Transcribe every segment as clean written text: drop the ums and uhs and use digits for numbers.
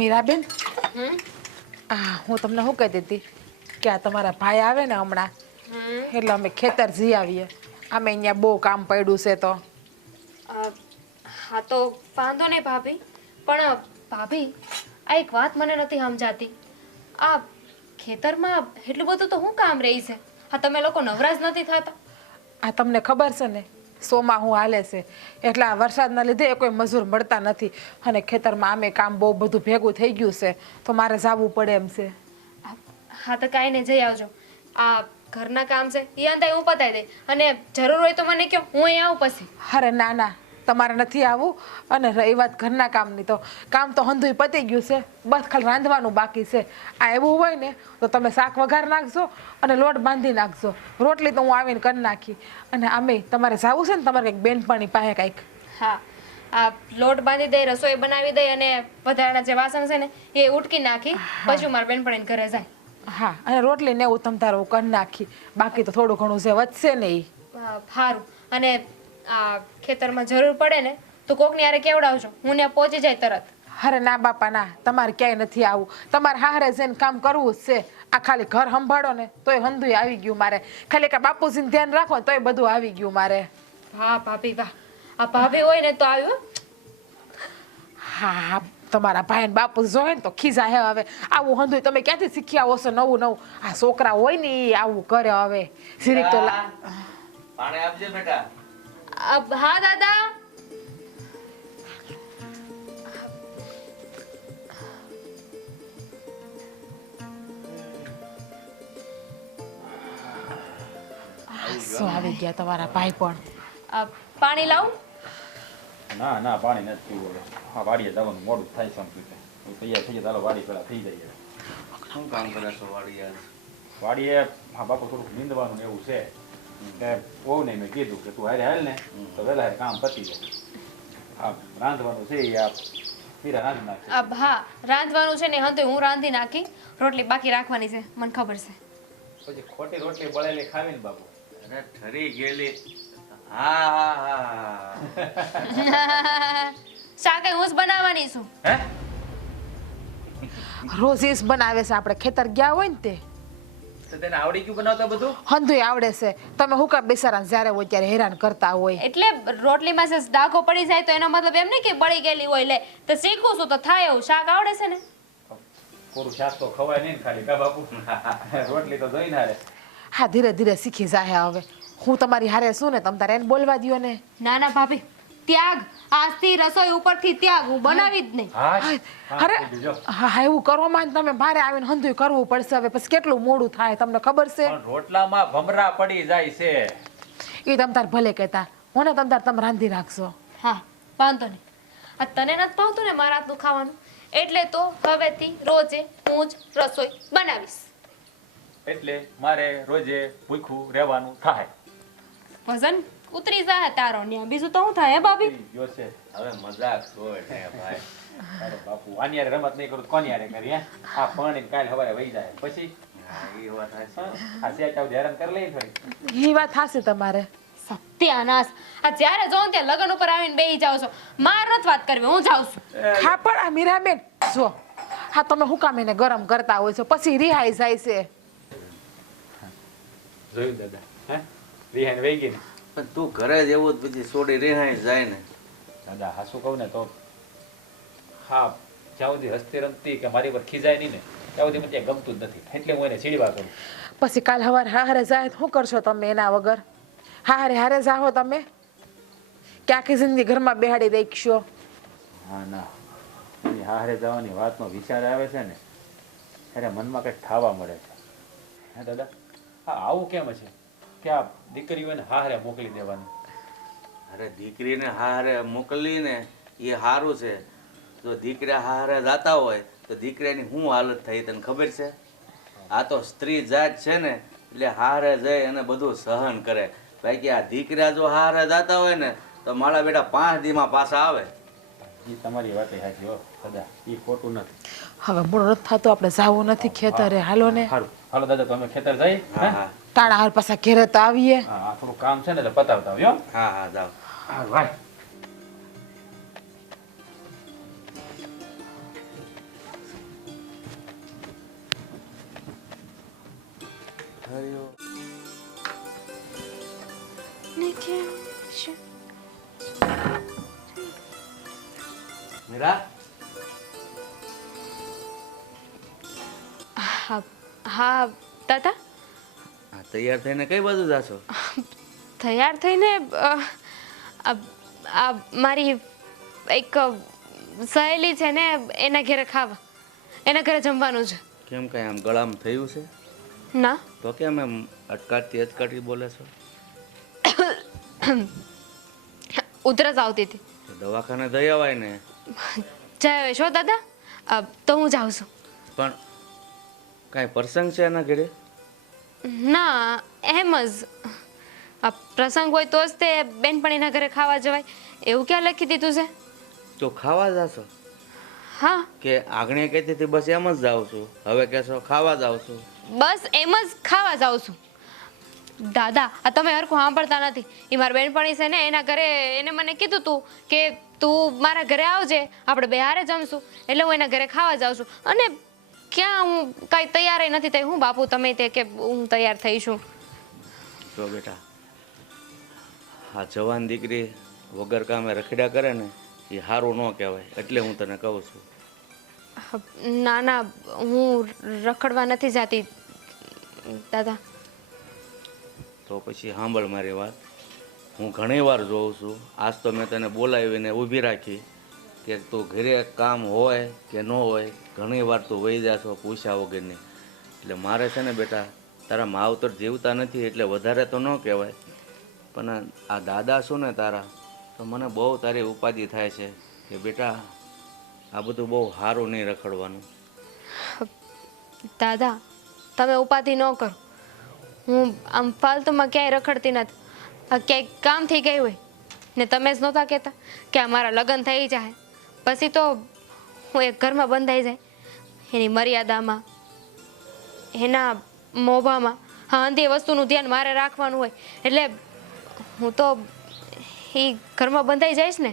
મીરાબેન, હમ હું તમને શું કહેતી હતી કે આ તમારા ભાઈ આવે ને હમણાં એટલે અમે ખેતર જઈ આવીએ. અમે અહીંયા બહુ કામ પડ્યું છે તો. હા તો વાંધો નહીં ભાભી, પણ ભાભી આ એક વાત મને નથી સમજાતી. આ ખેતરમાં એટલું બધું તો શું કામ રહી છે? હા તમે લોકો નવરાજ નથી થતા? આ તમને ખબર છે ને, સોમાં હું હાલે છે એટલે આ વરસાદના લીધે કોઈ મજૂર મળતા નથી અને ખેતરમાં આમે કામ બહુ બધું ભેગું થઈ ગયું છે તો મારે જવું પડે એમ છે. હા તો કાંઈ નહીં, જઈ આવજો. આ ઘરના કામ છે એ અંતે હું પતાવી દઈ, અને જરૂર હોય તો મને કહો, હું અહીં આવું પછી. અરે ના ના, તમારે નથી આવવું. અને રહી વાત ઘરના કામની, તો કામ તો હંધુય પતી ગયું છે, બસ ખાલી રાંધવાનું બાકી છે. આ એવું હોય ને તો તમે શાક વઘાર નાખજો અને લોટ બાંધી નાખજો. રોટલી તો હું આવીને કરી નાખી. અને આમે તમારે જવું છે ને તમારે કંઈક બેનપણી પાસે કંઈક. હા, આ લોટ બાંધી દઈ, રસોઈ બનાવી દઈ અને વધારાના જે વાસણ છે ને એ ઉટકી નાખી, પછી મારા બેનપણીને ઘરે જાય. હા, અને રોટલી ને એવું તમ તારે કરી નાખી. બાકી તો થોડું ઘણું જે વધશે ને એ. સારું. અને આ ખેતરમાં જરૂર પડે ને તો કોકની હારે કેવડાવજો, હું ત્યાં પહોંચી જાય તરત. અરે ના બાપા ના, તમારે ક્યાંય નથી આવવું. તમારે હારે જઈને કામ કરવું જ છે. આ ખાલી ઘર સંભાળો ને તોય હંધુય આવી ગયું મારે. ખાલી કે બાપુજીને ધ્યાન રાખો તોય બધું આવી ગયું મારે. વાહ ભાભી વાહ, આ ભાભી હોય ને તો આવ્યું. હા, તમારા ભાઈ ને બાપુ જોવે ને તો ખીજા હે. હવે આવું હંધુય તમે ક્યાંથી શીખી આવો છો નવું નવું? આ છોકરા હોય ને એ આવું કરે. હવે સિરીક તો પાણી આપજે બેટા. હા દાદા. શું આવી ગયા તમારા ભાઈ પણ? પાણી લાવું? ના ના, પાણી નથી પીવું હવે. હા, વાડીએ જવાનું મોડું થાય સમજ્યું. તૈયાર થઈ જાય, ચાલો વાડી પેલા થઈ જાય. શું કામ કરે છો વાડીએ? વાડીએ હા બાપુ થોડુંક નીંદવાનું એવું છે કે બહુ નહીં. મેં કીધું કે તું હારે હાલ ને તો વહેલા કામ પતી જાય. હા, રાંધવાનું છે એ આ પીરા રાંધી નાખશે. હા, રાંધવાનું છે ને હા તો હું રાંધી નાખી. રોટલી બાકી રાખવાની છે, મને ખબર છે. પછી ખોટી રોટલી બળેલી ખાવીને બાપુ. અરે ઠરી ગયેલી. હા હા હા. શાકે હું જ બનાવવાની છું. હે? રોજ ઈસ બનાવે છે. આપણે ખેતર ગયા હોય ને તે તો તેને આવડી ગયું બનાવતા બધું? હંધુય આવડે છે. તમે હું કામ બેસારાને જ્યારે હોય ત્યારે હેરાન કરતા હોય? એટલે રોટલીમાં છે ડાઘો પડી જાય તો એનો મતલબ એમ નહીં કે બળી ગયેલી હોય. લે તો શીખું છું તો થાય એવું. શાક આવડે છે ને? પૂરું શાક તો ખવાય નહીં ને ખાલી કા બાપુ. રોટલી તો જોઈ ના રે. હા, ધીરે ધીરે શીખી જાય. હવે હું તમારી હારે શું ને તમ તારે એને બોલવા દ્યો ને. ના ના ભાભી, ત્યાગ. આજથી રસોઈ ઉપરથી ત્યાગ. હું બનાવી જ નહીં. અરે હા, એવું કરો માં તમે મારે આવીને હંધુય કરવું પડશે. હવે પછી કેટલું મોડું થાય તમને ખબર છે? પણ રોટલામાં ભમરા પડી જાય છે. એ તમ તાર ભલે કહેતા હું ને તમ તાર તમે રાંધી રાખશો. હા, વાંધો નહીં. આ તને નથી ભાવતું ને મારા હાથનું ખાવાનું, એટલે તો હવેથી રોજે હું જ રસોઈ બનાવીશ. એટલે મારે રોજે ભૂખ્યું રહેવાનું થાય. વજન ઉતરી જાય તારો ન્યા, બીજું તો શું થાય હે ભાભી? જો છે હવે મજાક છોડ ને ભાઈ. અરે બાપુ, આની હારે રમત નહીં કરું તો કોની હારે કરી? આ પાણી કાલ હવારે વહી જાય પછી હા, એ વાત સાચી. આ સેચાવ હેરાન કરી લઈ થોડી. એ વાત થાશે તમારે. સત્યાનાશ. આ જ્યારે જોઉં ત્યાં લગન ઉપર આવીને બેહી જાવ છો. માર નથી વાત કરવી, હું જાઉં છું. હા પણ આ મીરાબેન જો, હા તમે હું કામ એને ગરમ કરતા હોય છો પછી રિહાઈ જાય છે. જોયું દાદા? હે રિહાઈને વહી ગઈ ને? પણ તું ઘરે જ એવું જ પછી છોડી રેહાઈ જાય ને. દાદા હાસું કહું ને તો હા, જ્યાં સુધી હસતી રમતી કે મારી પર ખીજાય નહીં ને ત્યાં સુધી મને ત્યાં ગમતું જ નથી. એટલે હું એને ચીડવા કરું. પછી કાલ સવારે હારે જાય તો શું કરશો તમે એના વગર? હારે હારે જાઓ તમે કે આખી જિંદગી ઘરમાં બેહાડી દેખશો? હા ના, એની હારે જવાની વાતનો વિચાર આવે છે ને ત્યારે મનમાં કંઈક થાવા મળે છે. હે દાદા? હા, આવું કેમ છે કે આ દીકરીઓને હારે મોકલી દેવાની? અરે દીકરીને હારે મોકલીને એ સારું છે. જો દીકરા હારે જાતા હોય તો દીકરાની શું હાલત થઈ તને ખબર છે? આ તો સ્ત્રી જાત છે ને એટલે હારે જઈ અને બધું સહન કરે. બાકી આ દીકરા જો હારે જાતા હોય ને તો મારા બેટા 5 દીમાં પાછા આવે. એ તમારી વાત સાચી હો દાદા, એ ખોટું નથી. હવે મૂળ નથી થતું, આપણે જાવું નથી ખેતરે. હાલો ને. સારું હાલો દાદા, તો અમે ખેતર જઈ. હા હા તાણા હાર પાછા ઘેરે તો આવીએ. હા, થોડું કામ છે ને એટલે પતાવતા આવ્યો. હા હા જાઓ. હા ભાઈ. થયો ને કેમ છે? મીરા હા હા દાદા, આ તૈયાર થઈને કઈ બાજુ જાશો? તૈયાર થઈને આ મારી એક સહેલી છે ને એના ઘરે ખાવા, એના ઘરે જમવાનું છે. કેમ કઈ આમ ગળામાં થયું છે? ના, તો કેમ એમ અટકાતી બોલે છો? ઉધરસ આવતી હતી. તો દવાખાને જઈ આવાય ને. જય છો દાદા, તો હું જાઉં છું. પણ કાંઈ પ્રસંગ છે એના ઘરે? ના, એમ જ આ પ્રસંગ હોય તો જ તે બેનપણીના ઘરે ખાવા જવાય, એવું ક્યાં લખી દીધું છે? તો ખાવા જાશો હા, કે આગણે કહેતી હતી બસ એમ જ જાઉં છું, હવે કહેશો ખાવા જાઉં છું? બસ એમ જ ખાવા જાઉં છું. દાદા, આ તમે હરખું સાંભળતા નથી. એ મારી બેનપણી છે ને એના ઘરે એને મને કીધું તું કે તું મારા ઘરે આવજે, આપણે બે હારે જમશું, એટલે હું એના ઘરે ખાવા જાઉં છું. અને ક્યાં હું કાંઈ તૈયાર નથી થઈ. હું બાપુ તમે તે કે હું તૈયાર થઈશું? જો બેટા, આ જવાન દીકરી વગર કામે રખડ્યા કરે ને એ સારું ન કહેવાય, એટલે હું તને કહું છું. ના ના, હું રખડવા નથી જાતી દાદા. તો પછી સાંભળ મારી વાત. હું ઘણી વાર જોઉં છું, આજ તો મેં તને બોલાવીને ઊભી રાખી કે તું ઘરે કામ હોય કે ન હોય, ઘણી વાર તું વહી જાશો પૂછ્યા વગરની. એટલે મારે છે ને બેટા, તારા માવતર જીવતા નથી એટલે વધારે તો ન કહેવાય, પણ આ દાદા શું ને તારા, તો મને બહુ તારી ઉપાધિ થાય છે કે બેટા આ બધું બહુ સારું નહીં રખડવાનું. દાદા, તમે ઉપાધિ ન કરો. હું આમ ફાલતુમાં ક્યાંય રખડતી નથી. આ ક્યાંય કામ થઈ ગયું હોય ને તમે જ નહોતા કહેતા કે આ મારા લગ્ન થઈ જાય પછી તો હું એક ઘરમાં બંધાઈ જાય, એની મર્યાદામાં, એના મોભામાં. હા, અંધી વસ્તુનું ધ્યાન મારે રાખવાનું હોય, એટલે હું તો એ ઘરમાં બંધાઈ જઈશ ને.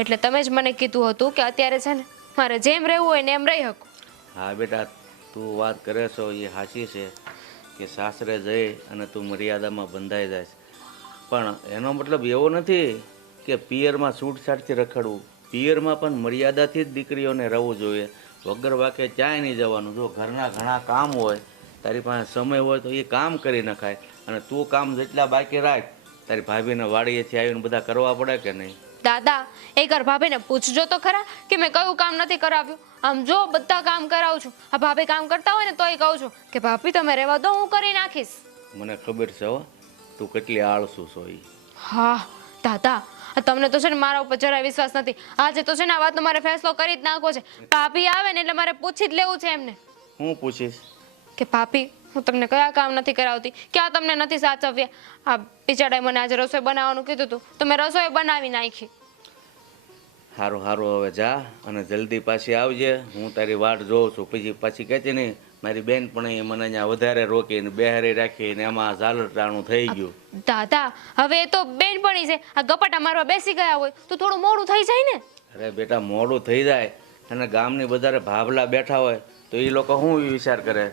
એટલે તમે જ મને કીધું હતું કે અત્યારે છે ને મારે જેમ રહેવું હોય ને એમ રહી શકું. હા બેટા, તું વાત કરે છો એ સાચી છે કે સાસરે જઈ અને તું મર્યાદામાં બંધાઈ જાય, પણ એનો મતલબ એવો નથી કે પિયરમાં છૂટછાટથી રખડવું. પિયરમાં પણ મર્યાદાથી જ દીકરીઓને રહેવું જોઈએ, વગર વાકે ક્યાંય નહીં જવાનું. જો ઘરના ઘણા કામ હોય, તારી પાસે સમય હોય તો એ કામ કરી નખાય, અને તું કામ જેટલા બાકી રાખ, તારી ભાભીને વાડીએથી આવીને બધા કરવા પડે કે નહીં? દાદા, એકવાર ભાભીને પૂછજો તો ખરા કે મેં કયું કામ નથી કરાવ્યું. આમ જો બધા કામ કરાવું છું. આ ભાભી કામ કરતા હોય ને તોય કહું છું કે ભાભી તમે રહેવા દો, હું કરી નાખીશ. મને ખબર છે હો, તું કેટલી આળસુ છો ઈ. હા દાદા, તમને તો છે ને મારા ઉપર જરાય વિશ્વાસ નથી. આજે તો છે ને આ વાતનો મારે ફેસલો કરી જ નાખવો છે. ભાભી આવે ને એટલે મારે પૂછી જ લેવું છે એમને. હું પૂછીશ કે ભાભી, હું તમને કયા કામ નથી કરાવતી, ક્યાં તમને નથી સાચવ્યા? આ બિચારાએ મને આજે રસોઈ બનાવવાનું કીધું હતું તો મેં રસોઈ બનાવી નાખી. સારું સારું, હવે જા અને જલ્દી પાછી આવજે, હું તારી વાટ જોઉં છું. પછી પાછી કહેતી નહીં મારી બેન પણ મને અહીંયા વધારે રોકીને બેહારી રાખીને એમાં ઝાલટાણું થઈ ગયું. દાદા, હવે એ તો બેનપણી છે, આ ગપાટા મારવા બેસી ગયા હોય તો થોડું મોડું થઈ જાય ને. અરે બેટા, મોડું થઈ જાય અને ગામની વધારે ભાભલા બેઠા હોય તો એ લોકો શું વિચાર કરે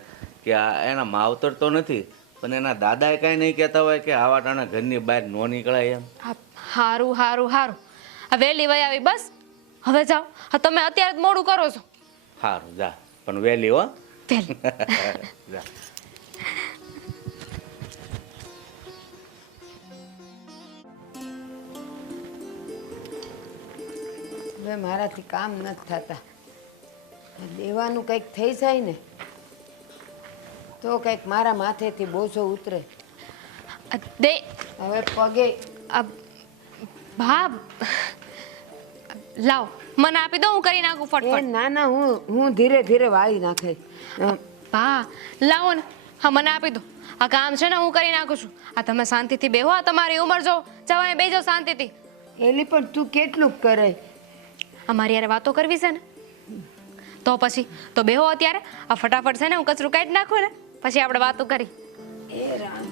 કે આ એના માવતર તો નથી, પણ એના દાદાએ કાંઈ નહીં કહેતા હોય કે આવા ટાણા ઘરની બહાર ન નીકળાય એમ. હારું હારું હારું, આ વહેલી વહી આવી બસ. હવે જાઓ, હા તમે અત્યારે જ મોડું કરો છો. સારું જા, પણ વહેલી હો. વહેલી. જા. હવે મારાથી કામ નથી થતા. દેવાનું કંઈક થઈ જાય ને તો કંઈક મારા માથેથી બોજો ઉતરે. દે હવે પગે ભાબ લાવ, મને આપી દો, હું કરી નાખું એ ફટફટ. ના ના, હું ધીરે ધીરે વાળી નાખે. ભા લાવો ને, હા મને આપી દો. આ કામ છે ને હું કરી નાખું છું. આ તમે શાંતિથી બેહો, આ તમારી ઉંમર જો, જવાય બેજો શાંતિથી. એલી પણ તું કેટલું કરે? અમારી યાર વાતો કરવી છે ને તો પછી તો બેહો અત્યારે. આ ફટાફટ છે ને હું કચરું કાઢી નાખું ને પછી આપણે વાતો કરી. એ રામ,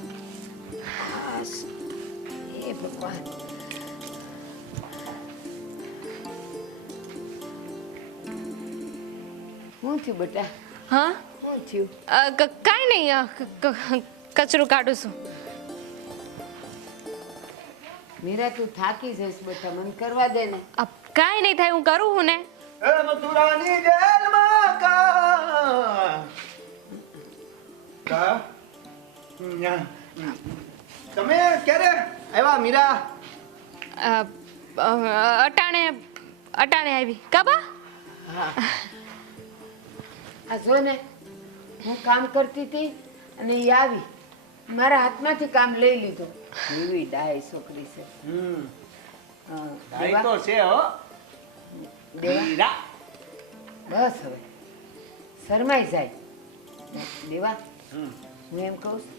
એ ભગવાન. શું થયું બેટા? હા શું થયું? કાંઈ નહીં, કચરું કાઢું છું. મીરા તું થાકી જઈશ બેટા, મને કરવા દે ને. આ કાંઈ નહીં થાય, હું કરું હું ને. એ મથુરાની જેલમાં કા તમે ક્યારે આવ્યા મીરા? અ, અ, અટાણે આવી કાબા. હા આ જો ને, હું કામ કરતી હતી અને એ આવી મારા હાથમાંથી કામ લઈ લીધું. એવી ડાય છોકરી છે. હા, ભાઈ દેવા? તો છે હો દેવા? મીરા. બસ હવે શરમાઈ જાય. દેવા, હું એમ કહું છું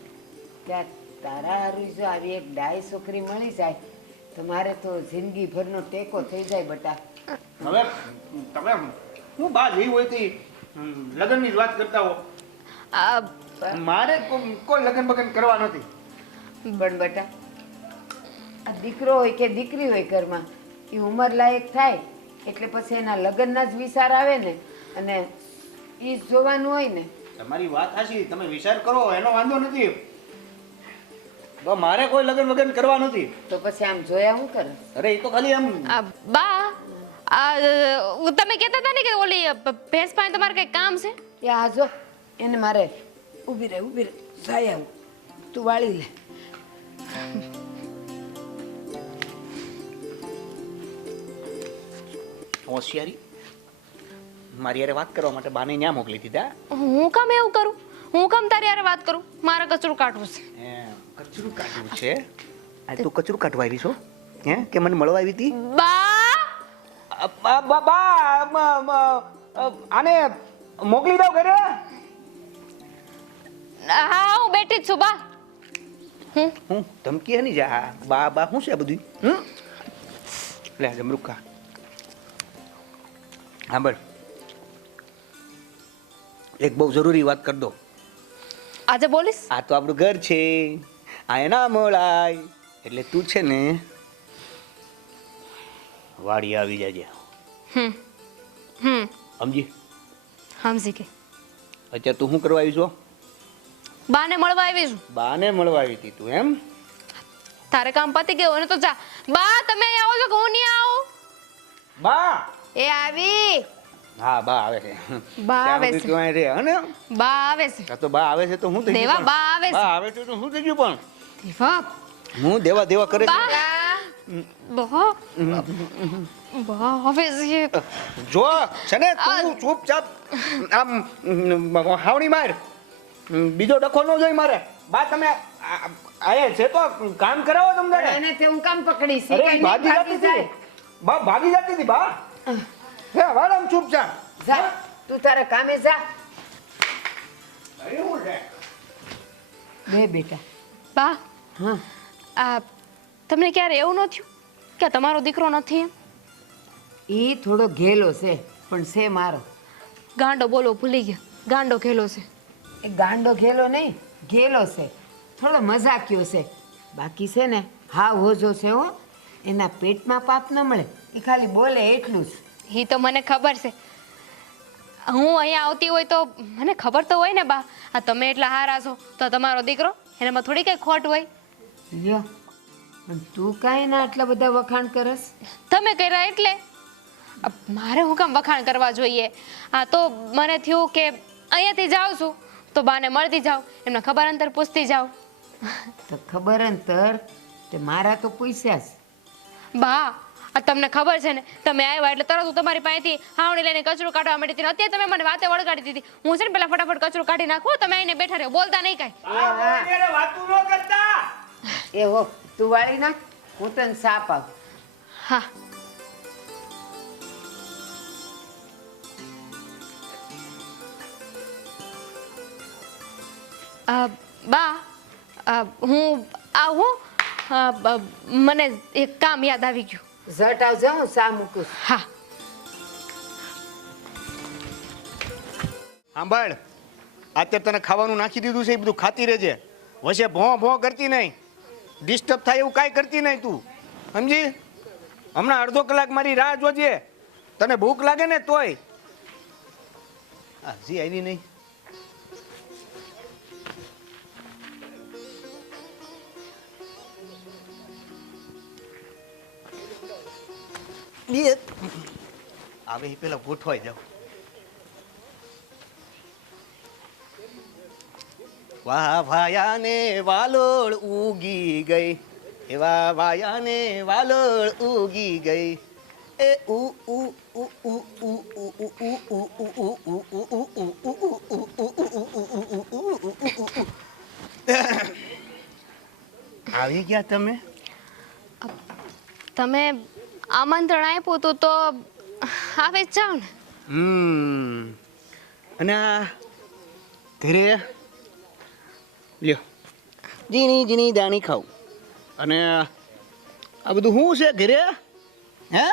કે આ તારા હારું જો આવી એક ડાય છોકરી મળી જાય તો મારે તો જિંદગીભરનો ટેકો થઈ જાય બટા. હવે તમે હું બા જઈ હોય તે લગ્નની જ વાત કરતા હો. અ, મારે કોઈ લગ્ન બગન કરવા નથી. પણ બટા, આ દીકરો હોય કે દીકરી હોય ઘરમાં, એ ઉંમર લાયક થાય એટલે પછી એના લગ્નના જ વિચાર આવે ને, અને એ જ જોવાનું હોય ને. તમારી વાત હાચી, તમે વિચાર કરો એનો વાંધો નથી. તો મારે કોઈ લગ્ન વગન કરવા નથી. તો પછી આમ જોયા હું કરે? અરે એ તો ખાલી એમ આ બા, તમે કહેતા હતા ને કે ઓલી ભેંસ પાસે તમારે કંઈક કામ છે. એ આ જો એને મારે ઊભી રહે જાય આવું, તું વાળી લે. હોશિયારી મારી યારે વાત કરવા માટે બાને ન્યા મોકલી દીધા. હું કામ એવું કરું? હું કામ તારી હારે વાત કરું? મારે કચરું કાઢવું છે. કચરું કાઢવું છે? આ તું કચરું કાઢવા આવી છો હે કે મને મળવા આવી હતી? આને મોકલી દઉં ઘરે. હા, હું બેઠી જ છું બા. હું ધમકી નહીં જા. બા બા શું છે આ બધું? લે જમરૂખા સાંભળ, એક બહુ જરૂરી વાત કરી દો. આજે બોલીશ? આ તો આપણું ઘર છે, આ એના મળાય એટલે તું છે ને વાડી આવી જાજે. હમ સમજી? સમજી કે. અત્યારે તું શું કરવા આવી છો? બાને મળવા આવી છું. બાને મળવા આવી હતી તું એમ? તારે કામ પતી ગયું ને તો જા. બા, તમે અહીં આવો છો કે હું નહીં આવું? બા. એ આવી. હા બા આવે છે. બા આવે છે. ત્યાં રે હને? બા આવે છે. આ તો બા આવે છે તો હું થઈ ગયું દેવા, પણ? બા આવે છે. બા આવે છે તો હું થઈ ગયું પણ? દેવા, હું દેવા દેવા કરે છે. બા આવે છે. જો છે ને તું ચૂપચાપ આમ હાવણી માર, બીજો ડખો ન જોઈ મારે. બા તમે આયા છે તો કામ કરાવો તમને. એને તે હું કામ પકડી છે અરે કે ભાગી ભાગી જતી હતી. બા ભાગી જતી હતી બા. હે વાળામ ચૂપચાપ. જા તું તારા કામે જા. એવું છે. બે બેટા. બા, હા, આ તમને ક્યારે એવું ન થયું કે તમારો દીકરો નથી એમ? એ થોડો ઘેલો છે પણ છે મારો. ગાંડો બોલો ભૂલી ગયા. ગાંડો ખેલો છે. એ ગાંડો ઘેલો નહીં, ઘેલો છે, થોડો મજાકિયો છે. બાકી છે ને હા હોજો છે હો. એના પેટમાં પાપ ન મળે, એ ખાલી બોલે એટલું જ. એ તો મને ખબર છે. હું અહીંયા આવતી હોય તો મને ખબર તો હોય ને બા. આ તમે એટલા હારા છો તો તમારો દીકરો એનામાં થોડી કઈ ખોટ હોય. લ્યો, પણ તું કાંઈ ના આટલા બધા વખાણ કરસ? તમે કર્યા એટલે મારે હું કામ વખાણ કરવા જોઈએ? હા, તો મને થયું કે અહીંયાથી જાઉં છું તો બાને મળતી જાઉં, એમને ખબર અંતર પૂછતી જાઉં. તો ખબર અંતર તે મારા તો પૂછ્યા જ. બા, આ તમને ખબર છે ને, તમે આવ્યા એટલે તરત હું તમારી પાસેથી હાવણી લઈને કચરું કાઢવા માંડી હતી. અત્યારે તમે મને વાતે વળગાડી દીધી. હું છે ને પેલા ફટાફટ કચરું કાઢી નાખું, તમે આવીને બેઠા રહો, બોલતા નહીં કાંઈ. વાતું ન કરતા. એ હો, તું વાળી નાખ, હું તને સાપ આપ. હા. બા, હું આવું. મને એક કામ યાદ આવી ગયું. ઝટ આવજો, હું સા મૂકું છું. હા. સાંભળ, અત્યારે તને ખાવાનું નાખી દીધું છે એ બધું ખાતી રહેજે. વચ્ચે ભોં ભોં કરતી નહીં, ડિસ્ટર્બ થાય એવું કાંઈ કરતી નહીં તું, સમજી? હમણાં અડધો કલાક મારી રાહ જોજે. તને ભૂખ લાગે ને તોય. હજી આવી નહીં. આવે એ પેલા ગોઠવાઈ જાવ. વાહ ભાયાને વાલોળ ઉગી ગઈ, એવા વાયાને વાલોળ ઉગી ગઈ. એ ઉ ઉ ઉ ઉ ઉ ઉ ઉ ઉ આવી ગયા તમે? તમે આમંત્રણ આપ્યું હતું તો આવે જ જાઓ ને. અને આ ઘરે લ્યો ઝીણી ઝીણી દાણી ખાવું. અને આ બધું શું છે ઘરે? હે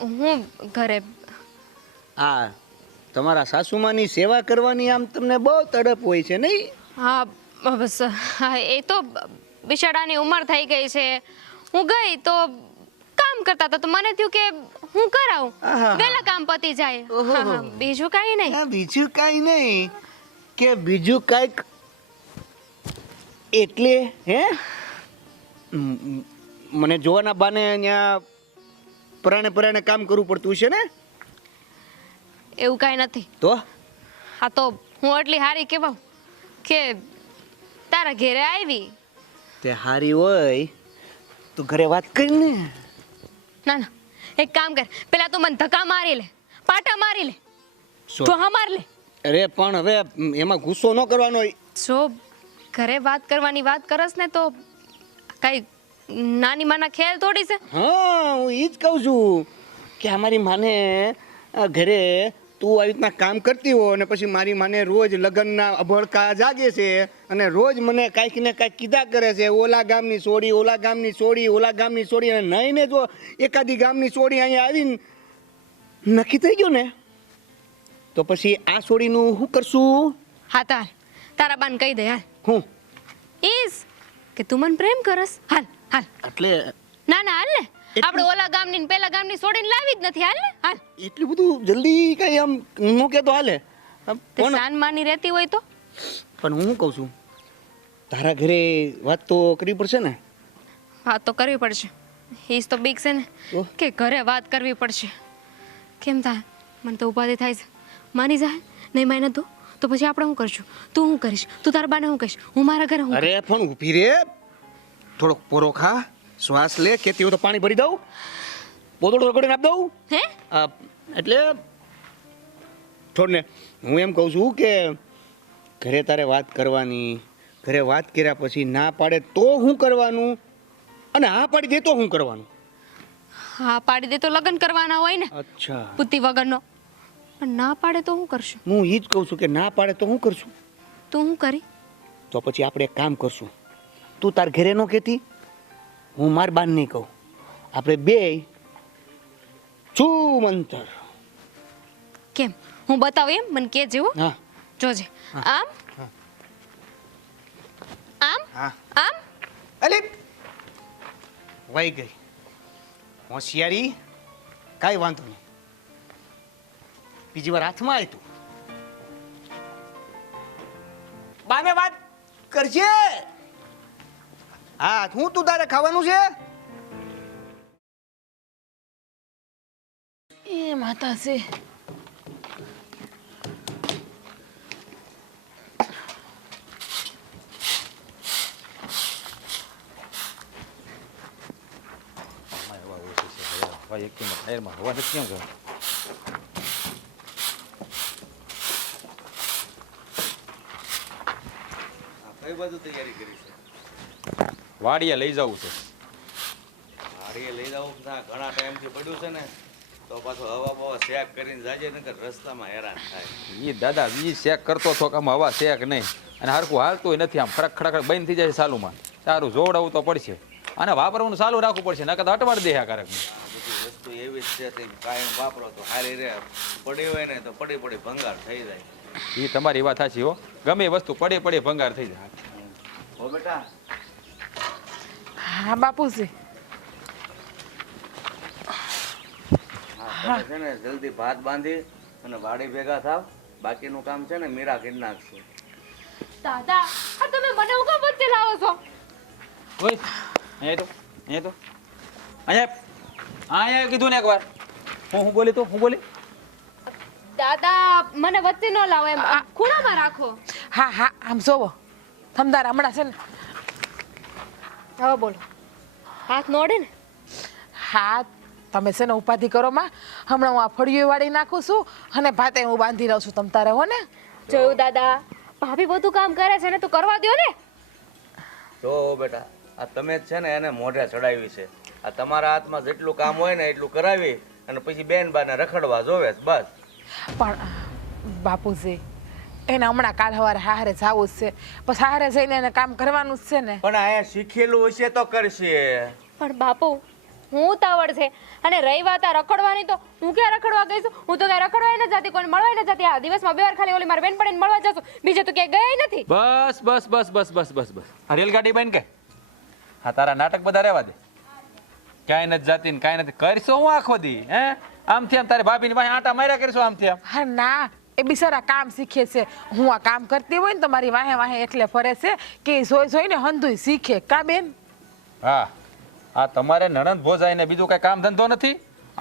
હું ઘરે આ તમારા સાસુમાની સેવા કરવાની આમ તમને બહુ તડપ હોય છે નહીં? હા બસ હા, એ તો બિચારાની ઉંમર થઈ ગઈ છે. હું ગઈ તો કામ કરતા હતા તો મને થયું કે હું કરાવું, આહા. વહેલા કામ પતી જાય. હા, હા, બીજું કાંઈ નહીં. આ બીજું કાંઈ નહીં કે બીજું કાંઈક એટલે હે મને જોવાના બાને અહીંયા પરાણે કામ કરવું પડતું છે ને? એવું કાંઈ નથી. તો હા તો હું એટલી હારી કહેવાઉં કે તારા ઘેરે આવી. તે હારી હોય તો ઘરે વાત કરીને. ના ના, એક કામ કર, પેલા તું મને ધક્કા મારી લે, પાટા મારી લે, શું? તો માર લે. અરે પણ હવે એમાં ગુસ્સો ન કરવાનો હોય. જો ઘરે વાત કરવાની વાત કરસ ને તો કઈ નાની માના ખેલ થોડી છે. હા હું એ જ કહું છું કે અમારી માને ઘરે તું આવી રીતના કામ કરતી હો અને પછી મારી માને રોજ લગ્નના અભડકા જાગે છે અને રોજ મને કાંઈક ને કાંઈક કીધા કરે છે, ઓલા ગામની સોડી, ઓલા ગામની સોડી, ઓલા ગામની સોડી. અને નહીં ને જો એકાદી ગામની સોડી અહીંયા આવીને નક્કી થઈ ગયું ને તો પછી આ સોડીનું શું કરશું? હા તાર તારા બાન કહી દે હાલ. હું ઈસ કે તું મને પ્રેમ કરસ. હાલ હાલ. એટલે ના ના હાલ ને, આપણે ઓલા ગામની ને પેલા ગામની છોડીને લાવી જ નથી. હાલ ને હાલ. એટલું બધું જલ્દી કઈ આમ નો કે તો હાલે. તે સાન માની રહેતી હોય તો પણ હું શું કહું છું, તારા ઘરે વાત તો કરવી પડશે ને? વાત તો કરવી પડશે. ઈસ તો બીક છે ને તો? કે ઘરે વાત કરવી પડશે. કેમ થાય? મને તો ઉપાધિ થાય છે. માની જાય નહીં માને તો પછી આપણે શું કરશું? તું શું કરીશ? તું તારા બાને શું કહીશ? હું મારા ઘરે હું અરે પણ ઊભી રે, થોડોક પોરો ખા, શ્વાસ લે. કેતી હોય તો પાણી ભરી દઉં, બોતલ રગડીને આપી દઉં. હે એટલે છોડ ને. હું એમ કહું છું કે ઘરે તારે વાત કરવાની, ઘરે વાત કર્યા પછી ના પાડે તો શું કરવાનું અને હા પાડી દે તો શું કરવાનું? હા પાડી દે તો લગ્ન કરવાના હોય ને, અચ્છા, બુદ્ધિ વગરનો. પણ ના પાડે તો શું કરશું? હું એ જ કહું છું કે ના પાડે તો શું કરશું? તું શું કરી? તો પછી આપણે એક કામ કરશું, તું તાર ઘરે નો કહેતી, હું માર બાન નહીં કહું, આપણે બે છું મંતર. કેમ હું બતાવું એમ? મને કે જેવું હા જોજે. આમ આમ હા આમ. અલે વહી ગઈ હોશિયારી, કાંઈ વાંધો નહીં. બીજી વાર હાથમાં આવી તું બાને વાત કરજે. હા હું તું તારે ખાવાનું છે? એ માતાજી, ભાઈ એક કિંમત ટાયરમાં હવા નથી કેમ કરે? કઈ બાજુ તૈયારી કરી છે? વાડીએ લઈ જવું છે. ગાડીએ લઈ જાવ ઘણા ટાઈમથી પડ્યું છે ને તો પાછું હવા બવા શેક કરીને જાજે નકર રસ્તામાં હેરાન થાય. એ દાદા ઈ શેક કરતો તો કે આમાં હવા શેક નહીં, અને હરખું હાલતું નથી, આમ ખડક ખડક બંધ થઈ જાય ચાલુમાં. સારું જોવડાવવું તો પડશે અને વાપરવાનું ચાલુ રાખવું પડશે, નકર તો અટવાડ દે આ કારક. બધી વસ્તુ એવી જ છે તે કાયમ વાપરો તો સારી રહે, પડી હોય ને તો પડી ભંગાર થઈ જાય. એ તમારી વાત સાચી હો, ગમે એ વસ્તુ પડે ભંગાર થઈ જાય. હો બેટા, હા બાપુજી. હા તમે છે ને જલ્દી ભાત બાંધી અને વાડી ભેગા થાવ, બાકીનું કામ છે ને મીરા કરી નાખશે. દાદા આ તમે મને હું કામ વચ્ચે લાવો છો? ઓય અહીંયા તો અહીંયા હા એ કીધું ને એકવાર હું બોલી તું હું બોલી દાદા મને વચ્ચે ન લાવો એમ ખૂણામાં રાખો. હા હા આમ જોવો થમદાર હમણાં છે ને હવે બોલો. હાથ નોડે ને. હા તમે છે ને ઉપાધિ કરો માં હમણાં હું આ ફળિયું વાળી નાખું છું અને ભાતે હું બાંધી રહું છું તમ તારે હો ને જોયું દાદા ભાભી બધું કામ કરે છે ને તું કરવા દ્યો ને. જો બેટા આ તમે જ છે ને એને મોઢે ચડાવી છે. આ તમારા હાથમાં જેટલું કામ હોય ને એટલું કરાવી અને પછી બેન બાને રખડવા જોવે છે, બસ. પણ બાપુજી એને હમણાં કાલ સવારે હારે જવું જ છે પછી હારે જઈને એને કામ કરવાનું જ છે ને. પણ અહીંયા શીખેલું હશે તો કરશે. પણ બાપુ હું ઉતાવળ છે અને રહી વાત આ રખડવાની તો હું ક્યાં રખડવા ગઈ છું? હું તો ક્યાં રખડવાય ન જતી, કોઈ મળવાય ન જતી. આ દિવસમાં 2 વાર ખાલી ઓલી મારી બેનપણીને મળવા જશું, બીજે તો ક્યાંય ગઈ નથી. બસ બસ બસ બસ બસ બસ બસ આ રેલગાડી બંધ કે હા તારા નાટક બધા રહેવા દે. ક્યાંય નથી જાતી ને કાંઈ નથી કરશો હું આખો દી હે આમથી આમ તારી ભાભીની પાસે આટા માર્યા કરશો આમથી આમ. હા ના એ બિચારા કામ શીખે છે. હું આ કામ કરતી હોય ને તો મારી વાહે વાહે એટલે ફરે છે કે જોઈ જોઈને હંધુય શીખે કા બેન. હા આ તમારે નણંદ ભોજાય ને બીજું કઈ કામ ધંધો નથી.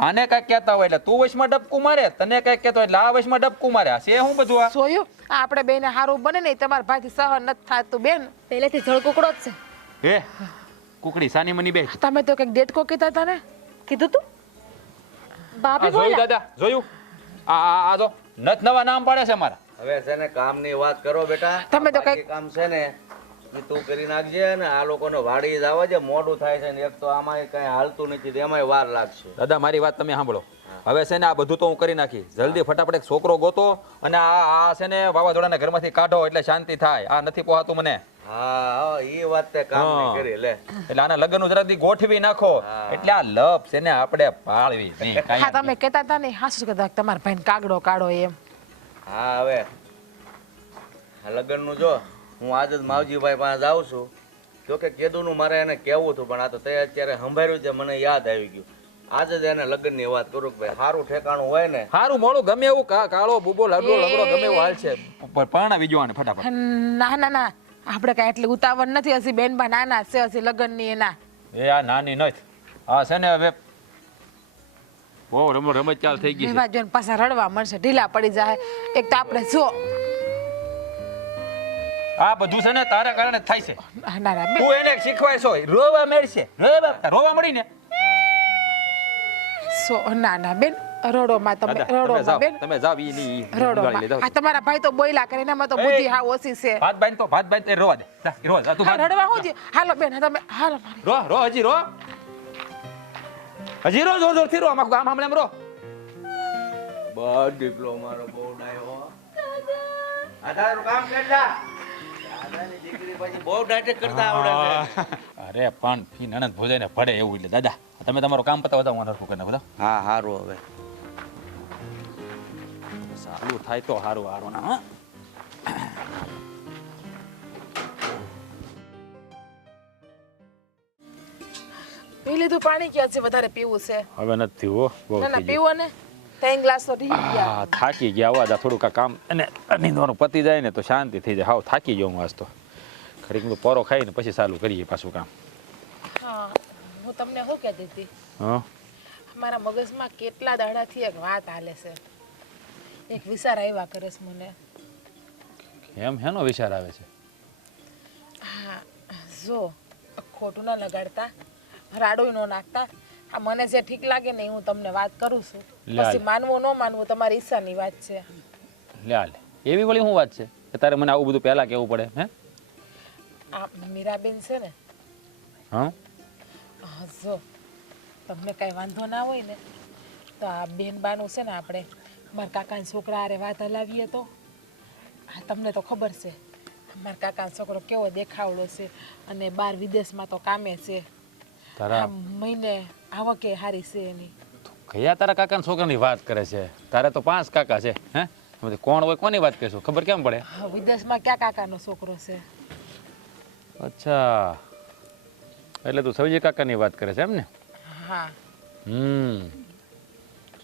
આને કઈક કહેતા હોય એટલે તું વશમાં ડબકું મારે, તને કઈક કહેતો હોય એટલે આ વશમાં ડબકું મારે. છે હું બધું આ જોયું આ આપણે બેને સારું બને ને તમારા ભાઈથી સહન નથી થતું બેન. પહેલેથી જળકુકડો જ છે. એ કુકડી સાની મની બે તમે તો કંઈક ડેટકો કીધા હતા ને કીધું તું ભાભી જોયું બોલ્યા. દાદા જોયું આ જો નત નવા નામ પાડે છે મારા. હવે છે ને કામની વાત કરો બેટા. તમે તો બાકી કંઈક- કામ છે ને એ તું કરી નાખજે ને આ લોકોને વાડી જવા છે, મોડું થાય છે ને એક તો આમાં કઈ હાલતું નથી, એમાંય વાર લાગશે. દાદા મારી વાત તમે સાંભળો. હવે છે ને આ બધું તો હું કરી નાખી. જલ્દી ફટાફટ એક છોકરો ગોતો અને આ છે ને વાવાઝોડાના ઘરમાંથી કાઢો એટલે શાંતિ થાય. આ નથી પોહાતું મને. હા એ વાત તે કામ હા. કરી લે. એટલે આના લગ્નનું જરાક ગોઠવી નાખો એટલે આ લપ છે ને આપણે પાળવી નહીં. કાંઈ હા તમે કહેતા હતા ને હાસુ કહેતા હતા કે તમારા ભાઈને કાગડો કાઢો એમ. હા હવે આ લગ્નનું જો હું આજ જ માવજીભાઈ પાસે જાઉં છું. જો કે કેદુનું મારે એને કહેવું હતું પણ આ તો તે અત્યારે સંભાળ્યું છે, મને યાદ આવી ગયું. આજે જ એને લગ્નની વાત કરું કે ભાઈ સારું ઠેકાણું હોય ને. હારું મોડું ગમે એવું કાળો બુબો લાડો લગડો ગમે એવું હાલ છે પરણાવી જોવાને ફટાફટ. ના ના ના આપણે કાંઈ એટલી ઉતાવળ નથી. હજી બેનબા નાના છે હજી લગ્નની એના. એ આ નાની નથી આ છે ને હવે બહુ રમત ચાલ થઈ ગઈ છે. એવા જોઈને પાછા રડવા મળશે, ઢીલા પડી જાય. એક તો આપણે જો આ બધું છે ને તારા કારણે જ થાય છે. ના ના બેન તું એને શીખવાય છો રોવા મળશે રોવા મળી ને. ના ના બેન રડોમાં તમે દાદા, તમે રડોમાં જાઓ, બેન તમે જાઓ ઈ ની ઈ રડોમાં. લઈ જાઓ. આ તમારા ભાઈ તો બોયલા કરે એનામાં તો બુદ્ધિ હા ઓછી છે. ભાત બાંધ એ રોવા દે જા, ઈ રોવા જા, તું હા ભાત. રડવા હું છે. હાલો બેન તમે હાલો મારી. રો હજી રો જોર જોરથી રો આમાં ગામ હમણાં રો. બસ ડીપલો મારો બહુ ડાયો. આ તારું કામ કેટલા દાદાની દીકરી પછી બહુ નાટક કરતા આવડે છે. અરે પણ ફી નણંદ ભોજાઈને પડે એવું એટલે દાદા તમે તમારું કામ પતાવો તો હું નરખું કરીને બધા હા સારું હવે સારું થાય તો સારું હારું ના. પી લીધું પાણી કે હજી વધારે પીવું છે? હવે નથી હો બહુ ના ના થઈ ગયું. પીવો ને 3 ગ્લાસ તો પી ગયા. આ થાકી ગયા આવા થોડુંક આ કામ અને નીંદવાનું પતી જાય ને તો શાંતિ થઈ જાય. હાવ થાકી જાઉં આજ તો ખરીક તો પોરો ખાઈને પછી ચાલુ કરીએ પાછું કામ. હા હું તમને શું કહેતી હતી હા મારા મગજમાં કેટલા દાડાથી એક વાત હાલે છે. એક વિચાર આવ્યા કરે છે મને. એમ હેનો વિચાર આવે છે? હા જો ખોટું ના લગાડતા, રાડોય ન નાખતા. આ મને જે ઠીક લાગે ને એ હું તમને વાત કરું છું. લે પછી હાલ. માનવું ન માનવું તમારી ઈચ્છાની વાત છે. લે લે એવી વળી શું વાત છે કે તારે મને આવું બધું પહેલા કેવું પડે હે? આ મીરાબેન છે ને હા જો તમને કાંઈ વાંધો ના હોય ને તો આ બેનબાનું છે ને આપણે મારા કાકાના છોકરા હારે વાત હલાવીએ તો. હા તમને તો ખબર છે મારા કાકાનો છોકરો કેવો દેખાવડો છે અને બહાર વિદેશમાં તો કામે છે. તારા આ મહિને આવકે હારી છે એની. કયા તારા કાકાના છોકરાની વાત કરે છે? તારે તો 5 કાકા છે હે? એમાંથી કોણ હોય કોની વાત કરશો ખબર કેમ પડે? હા, વિદેશમાં ક્યાં કાકાનો છોકરો છે? અચ્છા એટલે તું સવજી કાકાની વાત કરે છે એમ ને? હા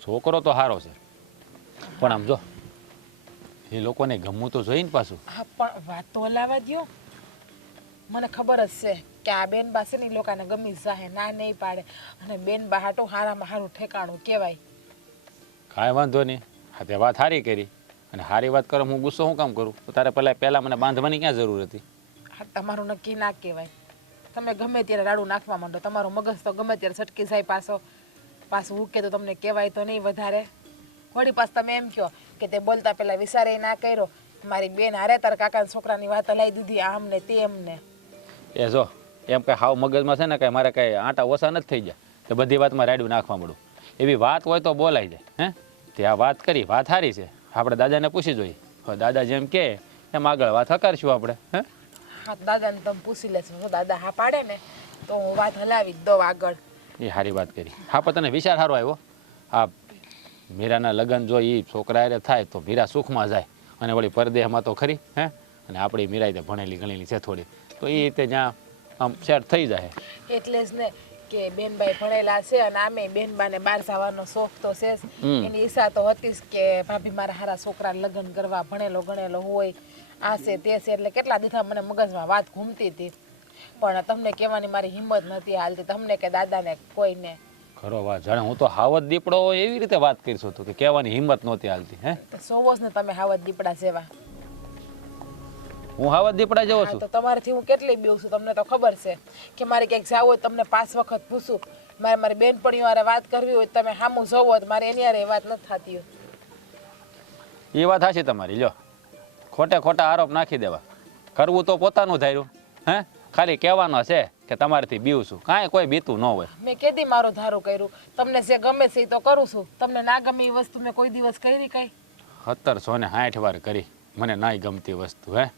છોકરો તો સારો છે પણ આમ જો એ લોકોને ગમવું તો જોઈએ ને પાછું. હા પણ વાત તો હલાવા દ્યો. મને ખબર જ છે કે આ બેન બા છે ને ઈ લોકોને ગમી જાહે, ના નહીં પાડે. અને બેન બા હાટું હારામાં હારું ઠેકાણું કહેવાય. કાંઈ વાંધો નહીં. હા તે વાત સારી કરી, અને સારી વાત કરો હું ગુસ્સો શું કામ કરું? તો તારે પહેલાં મને બાંધવાની ક્યાં જરૂર હતી? હા, તમારું નક્કી ના કહેવાય. તમે ગમે ત્યારે રાડું નાખવા માંડો, તમારું મગજ તો ગમે ત્યારે છટકી જાય પાછું ઉકે તો તમને કહેવાય તો નહીં વધારે. વળી પાછ તમે એમ કહો કે તે બોલતા પહેલાં વિચારે ના કર્યો, મારી બેન હારે તારા કાકાના છોકરાની વાત હલાવી દીધી આમ ને તેમ ને. એ જો એમ કાંઈ હાવ મગજમાં છે ને કાંઈ મારે કાંઈ આંટા ઓછા નથી થઈ જાય તો બધી વાતમાં રાડ્યું નાખવા મળું. એવી વાત હોય તો બોલાઈ જાય. હે તે આ વાત કરી, વાત સારી છે, આપણે દાદાને પૂછી જોઈએ. હવે દાદા જેમ કહે એમ આગળ વાત હકારશું આપણે. હે હા, દાદાને તમે પૂછી લેશો. જો દાદા હા પાડે ને તો હું વાત હલાવી જ દઉં આગળ. એ સારી વાત કરી. હા પણ તને વિચાર સારો આવ્યો. આ મીરાના લગ્ન જો એ છોકરા હારે થાય તો મીરા સુખમાં જાય, અને વળી પરદેહમાં તો ખરી. હે અને આપણી મીરા તે ભણેલી ગણેલી છે થોડી, તો એ રીતે જ્યાં આમ સેટ થઈ જાય. એટલે જ ને કે બેનબાઈ ભણેલા છે, અને આમે બેનબાને બહાર જવાનો શોખ તો છે જ. એની ઈચ્છા તો હતી જ કે ભાભી મારા હારા છોકરા લગ્ન કરવા, ભણેલો ગણેલો હોય, આ છે તે છે. એટલે કેટલા દીધા મને મગજમાં વાત ઘૂમતી હતી, પણ તમને કહેવાની મારી હિંમત નથી હાલતી, તમને કે દાદાને કોઈને. ખરો વાત, જાણે હું તો હાવત દીપડો હોય એવી રીતે વાત કરીશું તું, કે કહેવાની હિંમત નહોતી હાલતી. હે તો સોવો જ ને તમે હાવત દીપડા જેવા. હું હાવત દીપડા જેવો હા, છું? તો તમારાથી હું કેટલી બીવું છું તમને તો ખબર છે કે મારે ક્યાંક જવું હોય તમને 5 વખત પૂછું. મારી બેનપણીઓ હારે વાત કરવી હોય તમે સામું જવો, મારે એની હારે વાત નથી થતી હોય. એ વાત હાચી તમારી. લ્યો ખોટા આરોપ નાખી દેવા. કરવું તો પોતાનું ધાર્યું. હે ખાલી કહેવાનો છે કે તમારાથી બીવું છું, કાંઈ કોઈ બીતું ન હોય. મેં કેદી મારું ધારું કર્યું? તમને જે ગમે છે એ તો કરું છું. તમને ના ગમે એ વસ્તુ મેં કોઈ દિવસ કરી કઈ? 1760 વાર કરી મને નાઈ ગમતી વસ્તુ. હે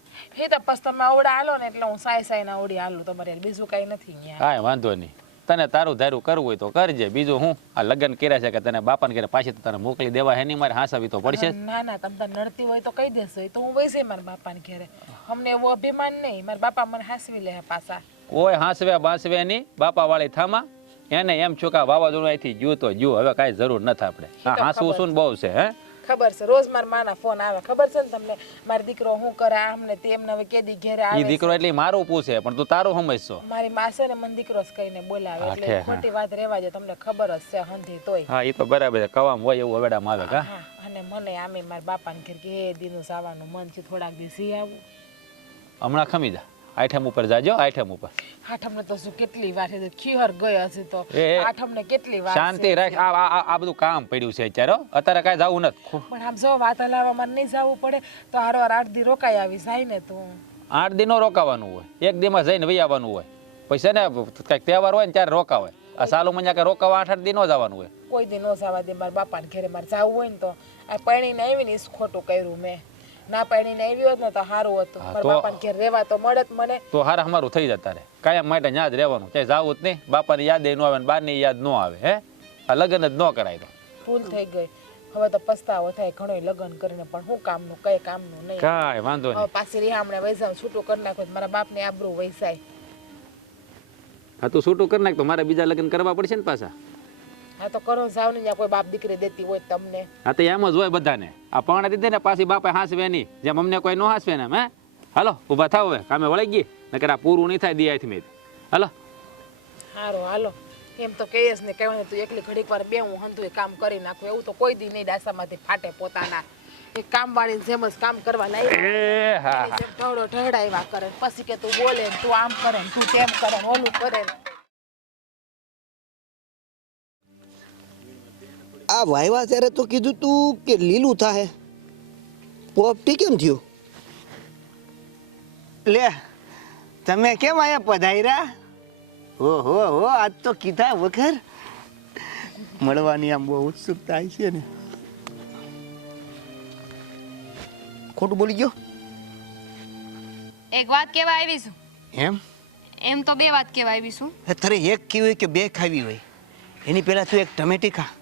એ તો પછી તમે આવડા હાલો ને એટલે હું સાય ના આવડી હાલું તમારે, બીજું કઈ નથી અહીંયા. કાંઈ વાંધો નહીં. તને તારું ધારું કરવું હોય તો કરજે. બીજું હું આ લગ્ન કર્યા છે કે તને બાપાને ઘરે પાછી તો તને મોકલી દેવા હે નહીં? મારે હાંસાવી તો પડશે. ના ના, તમને નડતી હોય તો કહી દેશો, એ તો હું વૈસે મારા બાપાને ઘરે. અમને એવો અભિમાન નહીં, મારા બાપા મને હાંસવી લે પાછા. કોઈ હાંસવે બાંસવે નહીં, બાપા વાળી થામા. એને એમ છું કે વાવાઝોડું અહીંથી જ્યું તો જ્યું, હવે કાંઈ જરૂર નથી આપણે. હા, હાંસવું શું બહુ છે. હે ખબર છે, રોજ મારા માના ફોન આવે, ખબર છે ને તમને? મારો દીકરો શું કરે આમ ને તેમને, હવે કેદી ઘેરે આવે. ઈ દીકરો એટલે મારું પૂછે, પણ તું તારું સમજશો. મારી માં છે ને મને દીકરો જ કહીને બોલાવે, એટલે ખોટી વાત રહેવા દે, તમને ખબર જ છે હંધી તોય. હા, એ તો બરાબર છે, કવામ હોય એવું અવેડામાં આવે. હા, અને મને આમે મારા બાપાને ઘેર કે દીનું જવાનું મન છે, થોડાક દિવસી આવું. હમણાં ખમી જા, આઠમ ઉપર જાજો. આઠમ ઉપર આઠમને તો શું કેટલી વાર છે, ખીહર ગયો હશે તો આઠમને કેટલી વાર. શાંતિ રાખ. આ બધું કામ પડ્યું છે અત્યારે, અત્યારે કાંઈ જવું નથી. પણ આમ જો વાત હલાવવામાં નહીં જવું પડે તો હારો 8 દી રોકાઈ આવી જાય ને. તું 8 દિનો રોકાવાનું હોય, એક દીમાં જઈને વહી આવવાનું હોય. પછી ને કંઈક તહેવાર હોય ને ત્યારે રોકાવાય. આ સાલું મજા કે રોકાવા 8-8 દિનો જવાનું હોય. કોઈ દી નો જવા દે મારા બાપાને ઘરે. મારે જવું હોય ને તો આ પરણીને આવીને એ ખોટું કર્યું મેં. ના પરણીને આવી હોત ને તો સારું હતું, મારા બાપાને ઘેર રહેવા તો મળત મને. તો હારા અમારું થઈ જતા રે, કાયમ માટે ત્યાં જ રહેવાનું, ક્યાંય જવું જ નહીં. બાપાની યાદ ન આવે ને બહારની યાદ ન આવે. હે આ લગ્ન જ ન કરાય. તો ભૂલ થઈ ગઈ, હવે તો પસ્તાવો થાય ઘણો લગ્ન કરીને, પણ શું કામનું કઈ કામનું નહીં. કાંઈ વાંધો નહીં. પાછી રિહામણે વૈસાવ છૂટું કરી નાખો, મારા બાપની આબરૂ વૈસાય. હા, તું છૂટું કરી નાખ તો મારે બીજા લગ્ન કરવા પડશે ને પાછા. હા તો કરો, જાવ ને, કોઈ બાપ દીકરી દેતી હોય તમને. હા તો એમ જ હોય બધાને. આ પરણે દીધે ને પાછી બાપા હાંસવે નહીં, જેમ અમને કોઈ ન હાંસવે ને. હે હાલો ઊભા થાવ, હવે કામે વળી ગઈ નકર આ પૂરું નહીં થાય દિયાથી મેં. હાલો સારું હાલો. એમ તો કહીએ ને કહેવાનું તું એકલી ઘડીક વાર બે હું હંધું કામ કરી નાખું, એવું તો કોઈ દી નહીં ડાસામાંથી ફાટે પોતાના. એક કામ વાળી જેમ જ કામ કરવા લાવી ઢળો ઢળાવ્યા કરે, પછી કે તું બોલે ને તું આમ કરે ને તું તેમ કરે ને ઓલું કરે. આ વાયવા ત્યારે તો કીધું તું કે લીલું થાય, પોપટી કેમ થયું? લે તમે કેમ આયા પધાર્યા? હો આજ તો કીધા વગર મળવાની આમ બહુ ઉત્સુકતા છે ને. ખોટું બોલી ગયો? એક વાત કહેવા આવી છું. એમ તો 2 વાત કહેવા આવી છું. તારે એક ખાવી હોય કે 2 ખાવી હોય, એની પહેલા તું એક ટમેટી ખા.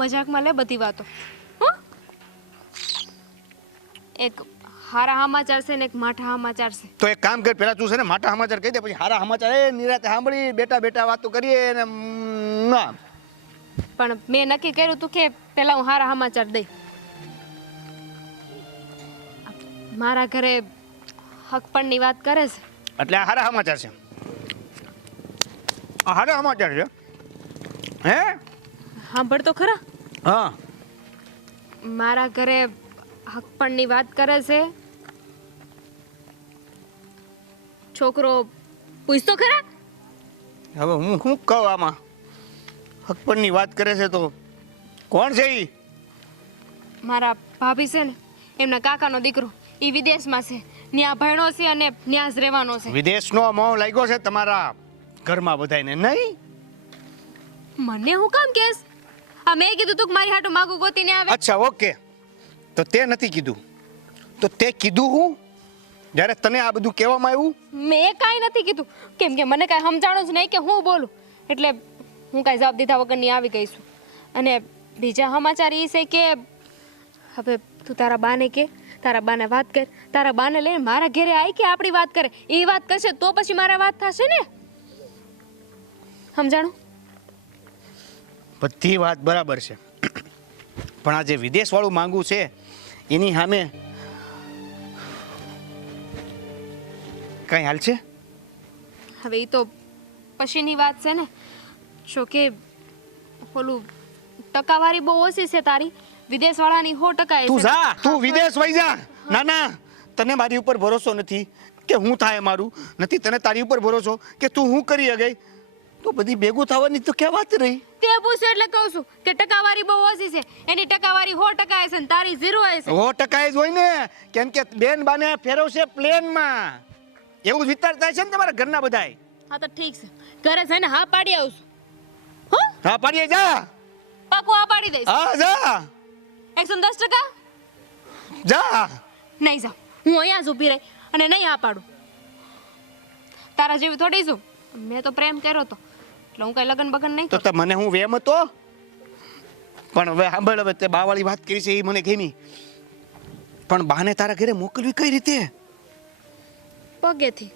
મજાકમાં લે બધી વાતો. એક હારા સમાચાર છે ને એક માઠા સમાચાર છે. તો એક કામ કર, પેલા તું છે ને માટા સમાચાર કહી દે, પછી હારા સમાચાર એ નિરાતે સાંભળી બેટા વાતો કરીએ ને. ના પણ મેં નક્કી કર્યું તું કે પેલા હું હારા સમાચાર દઈ. મારા ઘરે હકપણની વાત કરે છે. એટલે આ હારા સમાચાર છે, આ હારા સમાચાર છે. હે સાંભળ તો ખરા, હા મારા ઘરે હકપણની વાત કરે છે. છોકરો પૂછ તો ખરા. હવે હું શું કહું આમાં? હકપણની વાત કરે છે તો કોણ છે ઈ? મારા ભાભી છે ને, એમના કાકાનો દીકરો, એ વિદેશમાં છે, ત્યાં ભણ્યો છે અને ત્યાં જ રહેવાનો છે. વિદેશનો મોહ લાગ્યો છે તમારા ઘરમાં બધાયને નહીં? મને હું કામ કેસ? આ મેં કીધું તું કે મારી હાટુ માગું ગોતીને આવે. અચ્છા ઓકે, તો તે નથી કીધું તો તે કીધું હું જ્યારે તને આ બધું કહેવામાં આવ્યું? મેં કાંઈ નથી કીધું, કેમ કે મને કાંઈ સમજાણું જ નહીં કે હું બોલું, એટલે હું કાંઈ જવાબ દીધા વગરની આવી ગઈ છું. અને બીજા સમાચાર એ છે કે હવે તું તારા બાને કે, તારા બાને વાત કર, તારા બાને લઈને મારા ઘરે આવી કે આપણી વાત કરે. એ વાત કરશે તો પછી મારા વાત થશે ને, સમજાણું? બધી વાત બરાબર છે, પણ આ જે વિદેશવાળું માંગવું છે એની સામે કઈ હાલ છે? હવે એ તો પછીની વાત છે ને. જો કે ઓલું ટકાવારી બહુ ઓછી છે તારી, વિદેશવાળાની 100% તું છે. જા, તું વિદેશ વઈ જા. ના ના, તને મારી ઉપર ભરોસો નથી કે હું થાય મારું, નથી તને તારી ઉપર ભરોસો કે તું હું કરી ગઈ, તો બધી ભેગું થવાની તો ક્યાં વાત રહી? તે પૂછ્યું એટલે કહું છું કે ટકાવારી બહુ ઓછી છે. એની ટકાવારી 100% છે ને તારી 0% છે. 100% જ હોય ને, કેમ કે બેન બાને ફેરવશે પ્લેનમાં, એવું જ વિચાર થાય છે ને તમારા ઘરના બધાય. હા તો ઠીક છે, ઘરે જઈને હા પાડી આવશું. હો, હા પાડીએ જા. પાકું હા પાડી દઈશ. હા જા 110%? જા. નહીં જાઉં, હું અહીંયા જ ઊભી રહી અને નહીં હા પાડું. તારા જેવી થોડી છું, મેં તો પ્રેમ કર્યો તો એટલે હું કઈ લગન બગન નહીં તો કરું. મને હું વેમ હતો, પણ હવે સાંભળ, હવે તે બાવાળી વાત કરી છે એ મને ગમી, પણ બાને તારા ઘરે મોકલવી કઈ રીતે? પગેથી.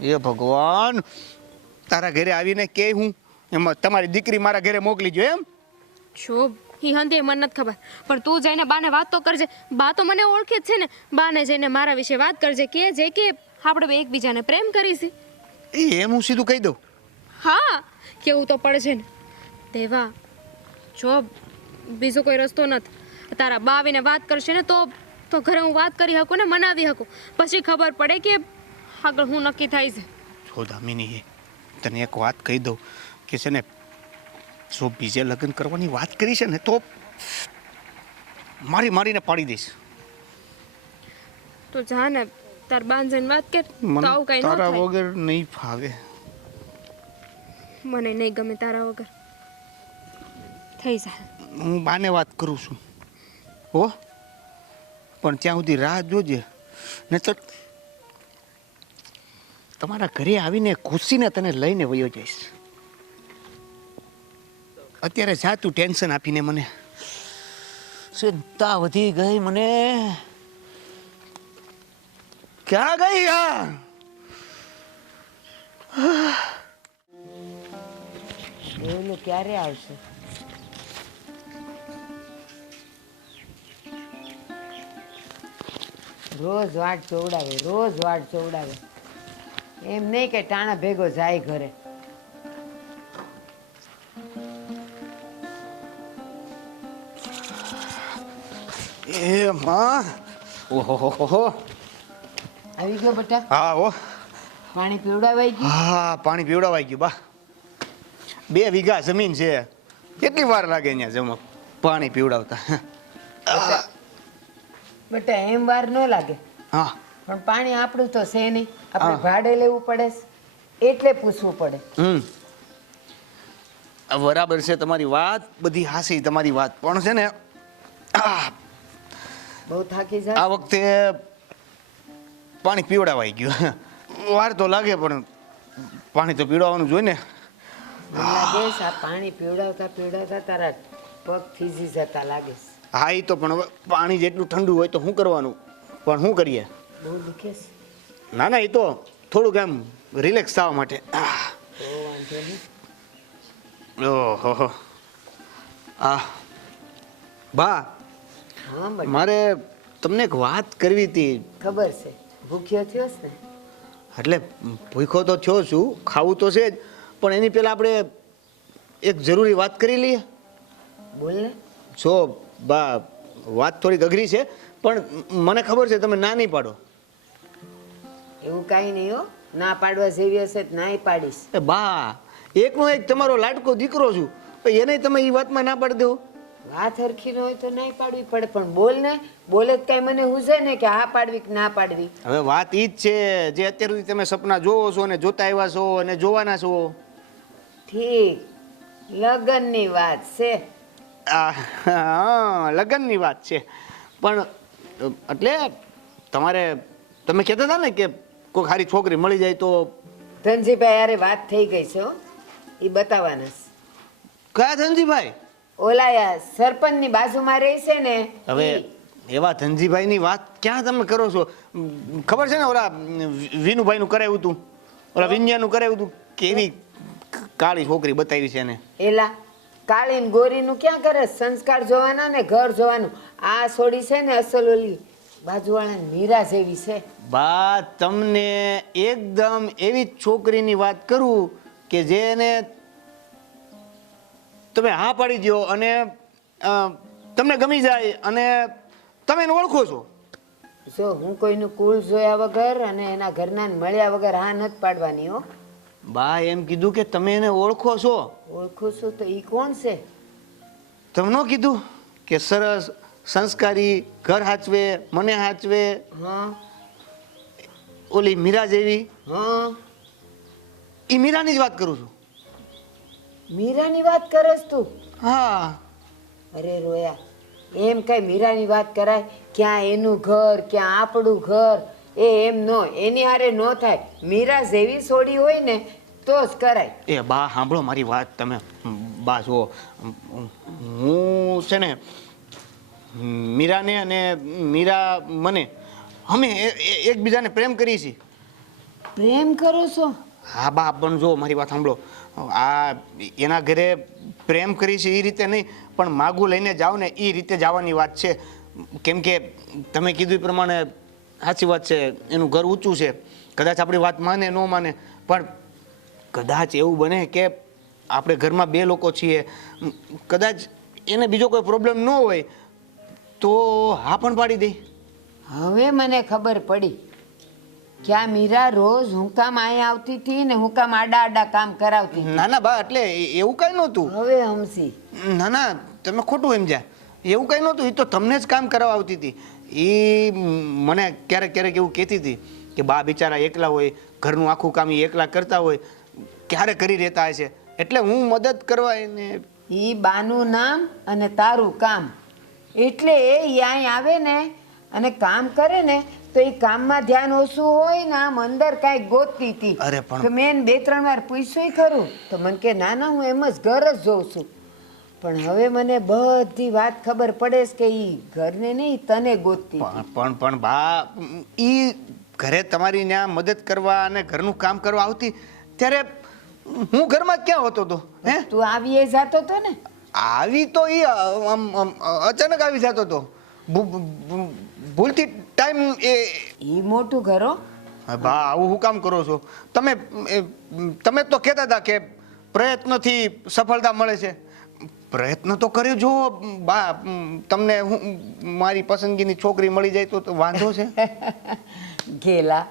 એ ભગવાન, તારા ઘરે આવીને કે હું એમાં તમારી દીકરી મારા ઘરે મોકલી જો એમ? શોભ, ઈ હંધે મને નથી ખબર, પણ તું જઈને બાને વાત તો કરજે. બા તો મને ઓળખે જ છે ને, બાને જઈને મારા વિશે વાત કરજે, કે જે કે આપણે બે એકબીજાને પ્રેમ કરીશી. એમ હું સીધું કહી દઉં? હા, કેવું તો પડશે ને. દેવા, જો બીજો કોઈ રસ્તો નથી. તારા બા આવીને વાત કરશે ને તો ઘરે હું વાત કરી શકું ને મનાવી શકું. પછી ખબર પડે કે આગળ હું નક્કી થાય છે. જો દામિની, તને એક વાત કહી દઉં કે છે ને, જો બીજે લગ્ન કરવાની વાત કરી છે ને તો મારીને પાડી દઈશ. તો જા ને તાર બાન જઈને વાત કર, તો આવું કઈ ન તારા થાય. વગર નહીં ફાવે. મને નહીં ગમે તારા વગર. થઈ જાય. હું બાને વાત કરું છું હો, પણ ત્યાં સુધી રાહ જોજે, ને તો તમારા ઘરે આવીને ઘૂસીને તને લઈને વયો જઈશ. અત્યારે જા તું, ટેન્શન આપીને મને ચિંતા વધી ગઈ મને. ક્યાં ગઈ યાર? એનું ક્યારે આવશે? રોજ વાટ ચોવડાવે, રોજ વાટ ચોવડાવે. એમ નહીં કે ટાણા ભેગો જાય ઘરે. એ માં, ઓહો, આવી ગયો બેટા? હા હો, પાણી પીવડાવાઈ ગયું? હા પાણી પીવડાવાઈ ગયું બા. 2 વીઘા જમીન છે, કેટલી વાર લાગે અહીંયા જમવા પાણી પીવડાવતા? બેટા એમ વાર ન લાગે, હા પણ પાણી આપણું તો છે નહીં, આપણે હા. ભાડે લેવું પડે છે, એટલે પૂછવું પડે. બરાબર છે તમારી વાત, બધી હાસી તમારી વાત, પણ છે ને બહુ થાકી જાય. આ વખતે પાણી પીવડાવાઈ ગયું. વાર તો લાગે પણ પાણી તો પીવડાવવાનું જોઈએ ને. મને લાગે છે આ પાણી પીવડાવતા પીવડાવતા તારા પગ થીજી જતા લાગે છે. હા એ તો, પણ હવે પાણી જેટલું ઠંડુ હોય તો શું કરવાનું, પણ શું કરીએ? બહુ દુખે છે? ના ના, એ તો થોડુંક એમ રિલેક્સ થવા માટે. તો વાંધો નહીં. ઓહો, બા હા બેટા મારે તમને એક વાત કરવી હતી. ખબર છે, ભૂખ્યો થયો છે ને? એટલે ભૂખો તો થયો છું, ખાવું તો છે જ, પણ એની પહેલાં આપણે એક જરૂરી વાત કરી લઈએ. બોલ ને. જો બા, વાત થોડીક અઘરી છે, પણ મને ખબર છે તમે ના નહીં પાડો. એવું કાંઈ નહીં હો, ના પાડવા જેવી હશે તો નાય પાડીશ. એ બા, એકનો એક તમારો લાડકો દીકરો છું, એને તમે એ વાતમાં ના પાડી દો. વાત હરખી ન હોય તો નાય પાડવી પડે, પણ બોલ ને. બોલે જ કાંઈ મને હુજે ને કે હા પાડવી કે ના પાડવી. હવે વાત ઈ જ છે જે અત્યાર સુધી તમે સપના જોવો છો અને જોતા આવ્યા છો અને જોવાના છો. ઠીક, લગ્નની વાત છે. હા, લગ્નની વાત છે, પણ એટલે તમારે તમે કહેતા હતા ને કે કોઈ સારી છોકરી મળી જાય તો. ધનજીભાઈ યારે વાત થઈ ગઈ છે હો, એ બતાવવાના છે. કયા ધનજીભાઈ? ઓલા સરપંચની બાજુમાં રહે છે ને. હવે એવા ધનજીભાઈની વાત ક્યાં તમે કરો છો? ખબર છે ને ઓલા વિનુભાઈનું કરાવ્યું હતું, ઓલા વિંજ્યાનું કરાવ્યું હતું, કેવી કાળી છોકરી બતાવી છે એને. એલા કાળી ને ગોરીનું ક્યાં કરે? સંસ્કાર જોવાના ને ઘર જોવાનું. આ છોડી છે ને અસલ ઓલી બાજુવાળા મીરા જેવી છે. બા, તમને એકદમ એવી જ છોકરીની વાત કરું કે જેને તમે હા પાડી દો અને તમને ગમી જાય અને તમે એને ઓળખો છો. જો હું કોઈનું કુળ જોયા વગર અને એના ઘરના મળ્યા વગર હા નથી પાડવાની હો. બા, એમ કીધું કે તમે એને ઓળખો છો. ઓળખું છું તો ઈ કોણ છે? તમને કીધું કે સરસ સંસ્કારી, ઘર હાચવે, મને હાચવે, હા ઓલી મીરા જેવી. હા, એ મીરાની જ વાત કરું છું. મીરાની વાત કરસ તું? હા. અરે રોયા, એમ કઈ મીરાની વાત કરાય? ક્યાં એનું ઘર, ક્યાં આપણું ઘર, એમ નો, એની હારે નો થાય. મીરા જેવી છોડી હોય ને તો જ કરાય. એ બા, સાંભળો મારી વાત તમે. બા જો, હું છે ને મીરાને અને મીરા મને અમે એકબીજાને પ્રેમ કરીએ છીએ. પ્રેમ કરો છો? હા બા, પણ જો મારી વાત સાંભળો. આ એના ઘરે પ્રેમ કરી છે એ રીતે નહીં, પણ માગું લઈને જાઓ ને એ રીતે જવાની વાત છે. કેમ કે તમે કીધું એ પ્રમાણે સાચી વાત છે, એનું ઘર ઊંચું છે. કદાચ આપણી વાત માને ન માને, પણ કદાચ એવું બને કે આપણે ઘરમાં બે લોકો છીએ, કદાચ એને બીજો કોઈ પ્રોબ્લેમ ન હોય તો હા પણ પાડી દે. હવે મને ખબર પડી કે આ મીરા રોજ હું કામ અહીંયા આવતી હતી ને હું કામ આડા આડા કામ કરાવતી. ના ના બા, એટલે એવું કાંઈ નહોતું. હવે હમસી. ના ના, તમે ખોટું સમજ્યા. એવું કાંઈ નહોતું, એ તો તમને જ કામ કરાવવા આવતી હતી. એ મને ક્યારેક ક્યારેક એવું કહેતી હતી કે બા બિચારા એકલા હોય, ઘરનું આખું કામ એ એકલા કરતા હોય, ક્યારે કરી રહેતા હશે, એટલે હું મદદ કરવા એને. ઈ બાનું નામ અને તારું કામ, એટલે એ અહીં આવે ને અને કામ કરે ને તો એ કામમાં ધ્યાન ઓછું હોય ને આમ અંદર કાંઈક ગોતતી હતી. અરે પણ- તો મેં એને 2-3 વાર પૂછ્યું ખરું તો મને કે ના ના હું એમ જ ઘર જ જોઉં છું. પણ હવે મને બધી વાત ખબર પડે છે કે ઈ ઘરને નહીં તને ગોતતી હતી. પણ બા, ઈ ઘરે તમારી ત્યાં મદદ કરવા અને ઘરનું કામ કરવા આવતી ત્યારે હું ઘરમાં જ ક્યાં હોતો હતો? હે, તું આવીએ જાતો હતો ને? આવી તો એ અચાનક આવી જતો હતો, ભૂલથી ટાઈમ એ. ઈ મોટું ઘર હો. બા, આવું હું કામ કરો છો તમે? તમે તો કહેતા હતા કે પ્રયત્નથી સફળતા મળે છે. પ્રયત્ન તો કર્યો જો બા, તમને હું મારી પસંદગીની છોકરી મળી જાય તો વાંધો છે? ગેલા,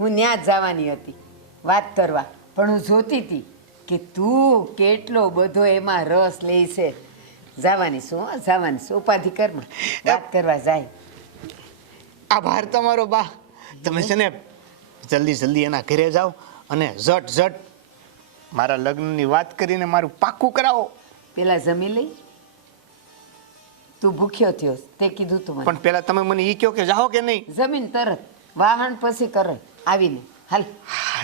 હું ત્યાં જ જવાની હતી વાત કરવા, પણ હું જોતી હતી કે તું કેટલો બધો એમાં રસ લે છે. જવાની છું હો, જવાની છું. ઉપાધિ કરમાં વાત કરવા જાય. આભાર તમારો બા. તમે છે ને જલ્દી જલ્દી એના ઘરે જાઓ અને ઝટ ઝટ મારા લગ્નની વાત કરીને મારું પાક્કું કરાવો. પેલા જમી લઈ. તું ભૂખ્યો થયો તે કીધું તું મને. પણ પેલા તમે મને ઈ કહો કે જાઓ કે નહીં? જમીન તરત વાહણ પછી કરે આવીને. હાલ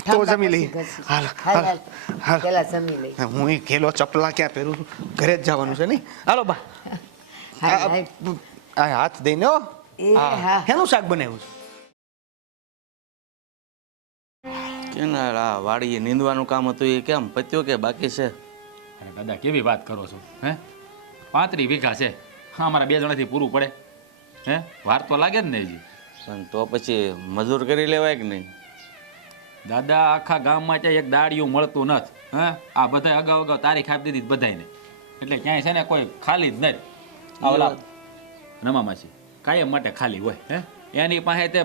તો જમી લઈ. હાલ હાલ હાલ. પેલા જમી લઈ. હું એ ખેલો ચપલા ક્યાં પહેરું છું? ઘરે જ જવાનું છે નહીં? હાલો બા. હાલ, હાલ. આ હાથ દઈને હો. એ હા. એનું શાક બનાવ્યું છે? કે ના આ વાડીએ નીંદવાનું કામ હતું એ કેમ પત્યું કે બાકી છે? અરે દાદા, કેવી વાત કરો છો? હે, 35 વીઘા છે. હા, અમારા 2 જણાથી પૂરું પડે? હે, વાર તો લાગે જ ને હજી. પણ તો પછી મજૂર કરી લેવાય કે નહીં? દાદા આખા ગામમાં ત્યાં એક દાડિયું મળતું નથી. હા, આ બધા અગાઉ અગાઉ તારીખ આપી દીધી બધાને, એટલે ક્યાંય છે ને કોઈ ખાલી જ નથી. આ ઓલા રમામાસી કાયમ માટે ખાલી હોય. હે, એની પાસે તે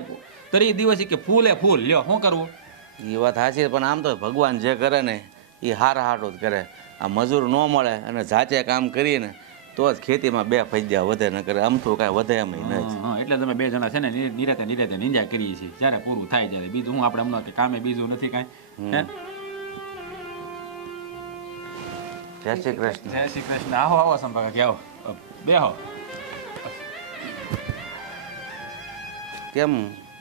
30 દિવસ કે ફૂલે ફૂલ લ્યો, શું કરવું? એ વાત સાચી છે, પણ આમ તો ભગવાન જે કરે ને એ હારા હાટું જ કરે. આ મજૂર ન મળે અને જાતે કામ કરીએ ને તો જ ખેતીમાં 2 પૈસા વધે, ન કરે આમ તો કાંઈ વધે એમ નહીં. હા, એટલે તમે 2 જણા છે ને નિરાતે નિંજા કરીએ છીએ, જ્યારે પૂરું થાય ત્યારે. બીજું હું આપણે હમણાં કામે બીજું નથી કાંઈ. હે, જય શ્રી કૃષ્ણ. જય શ્રી કૃષ્ણ. આવો આવો સંપર્ક કે આવો, બેહો. કેમ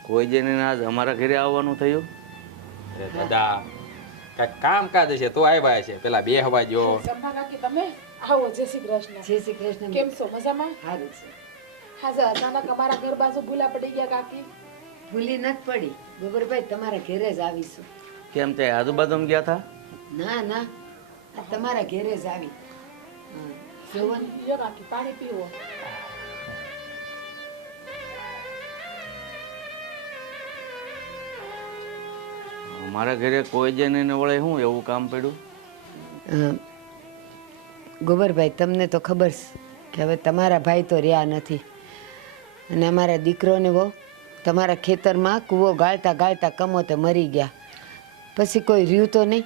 કોઈ જેને આજ અમારા ઘરે આવવાનું થયું? અરે દાદા કાંઈક કામકાજ છે તો આવ્યા છે, પેલા બે હવા જો. સંભા કાકી તમે આવો. જય શ્રી કૃષ્ણ. જય શ્રી કૃષ્ણ. કેમ છો? મજામાં? સારું છે. હા સર, અચાનક અમારા ઘર બાજુ ભૂલા પડી ગયા કાકી. ભૂલી નથી પડી ગોબરભાઈ, તમારા ઘરે જ આવીશું. કેમ તે આજુબાજુમાં ગયા હતા? ના ના, આ તમારા ઘરે જ આવી. જોવો ને. લ્યો કાકી, પાણી પીવો. અમારા ઘરે કોઈ જેને વળે શું એવું કામ પડ્યું? ગોબરભાઈ, તમને તો ખબર છે કે હવે તમારા ભાઈ તો રહ્યા નથી, અને અમારા દીકરોને બહુ તમારા ખેતરમાં કૂવો ગાળતા ગાળતા કમોતે મરી ગયા. પછી કોઈ રહ્યું તો નહીં,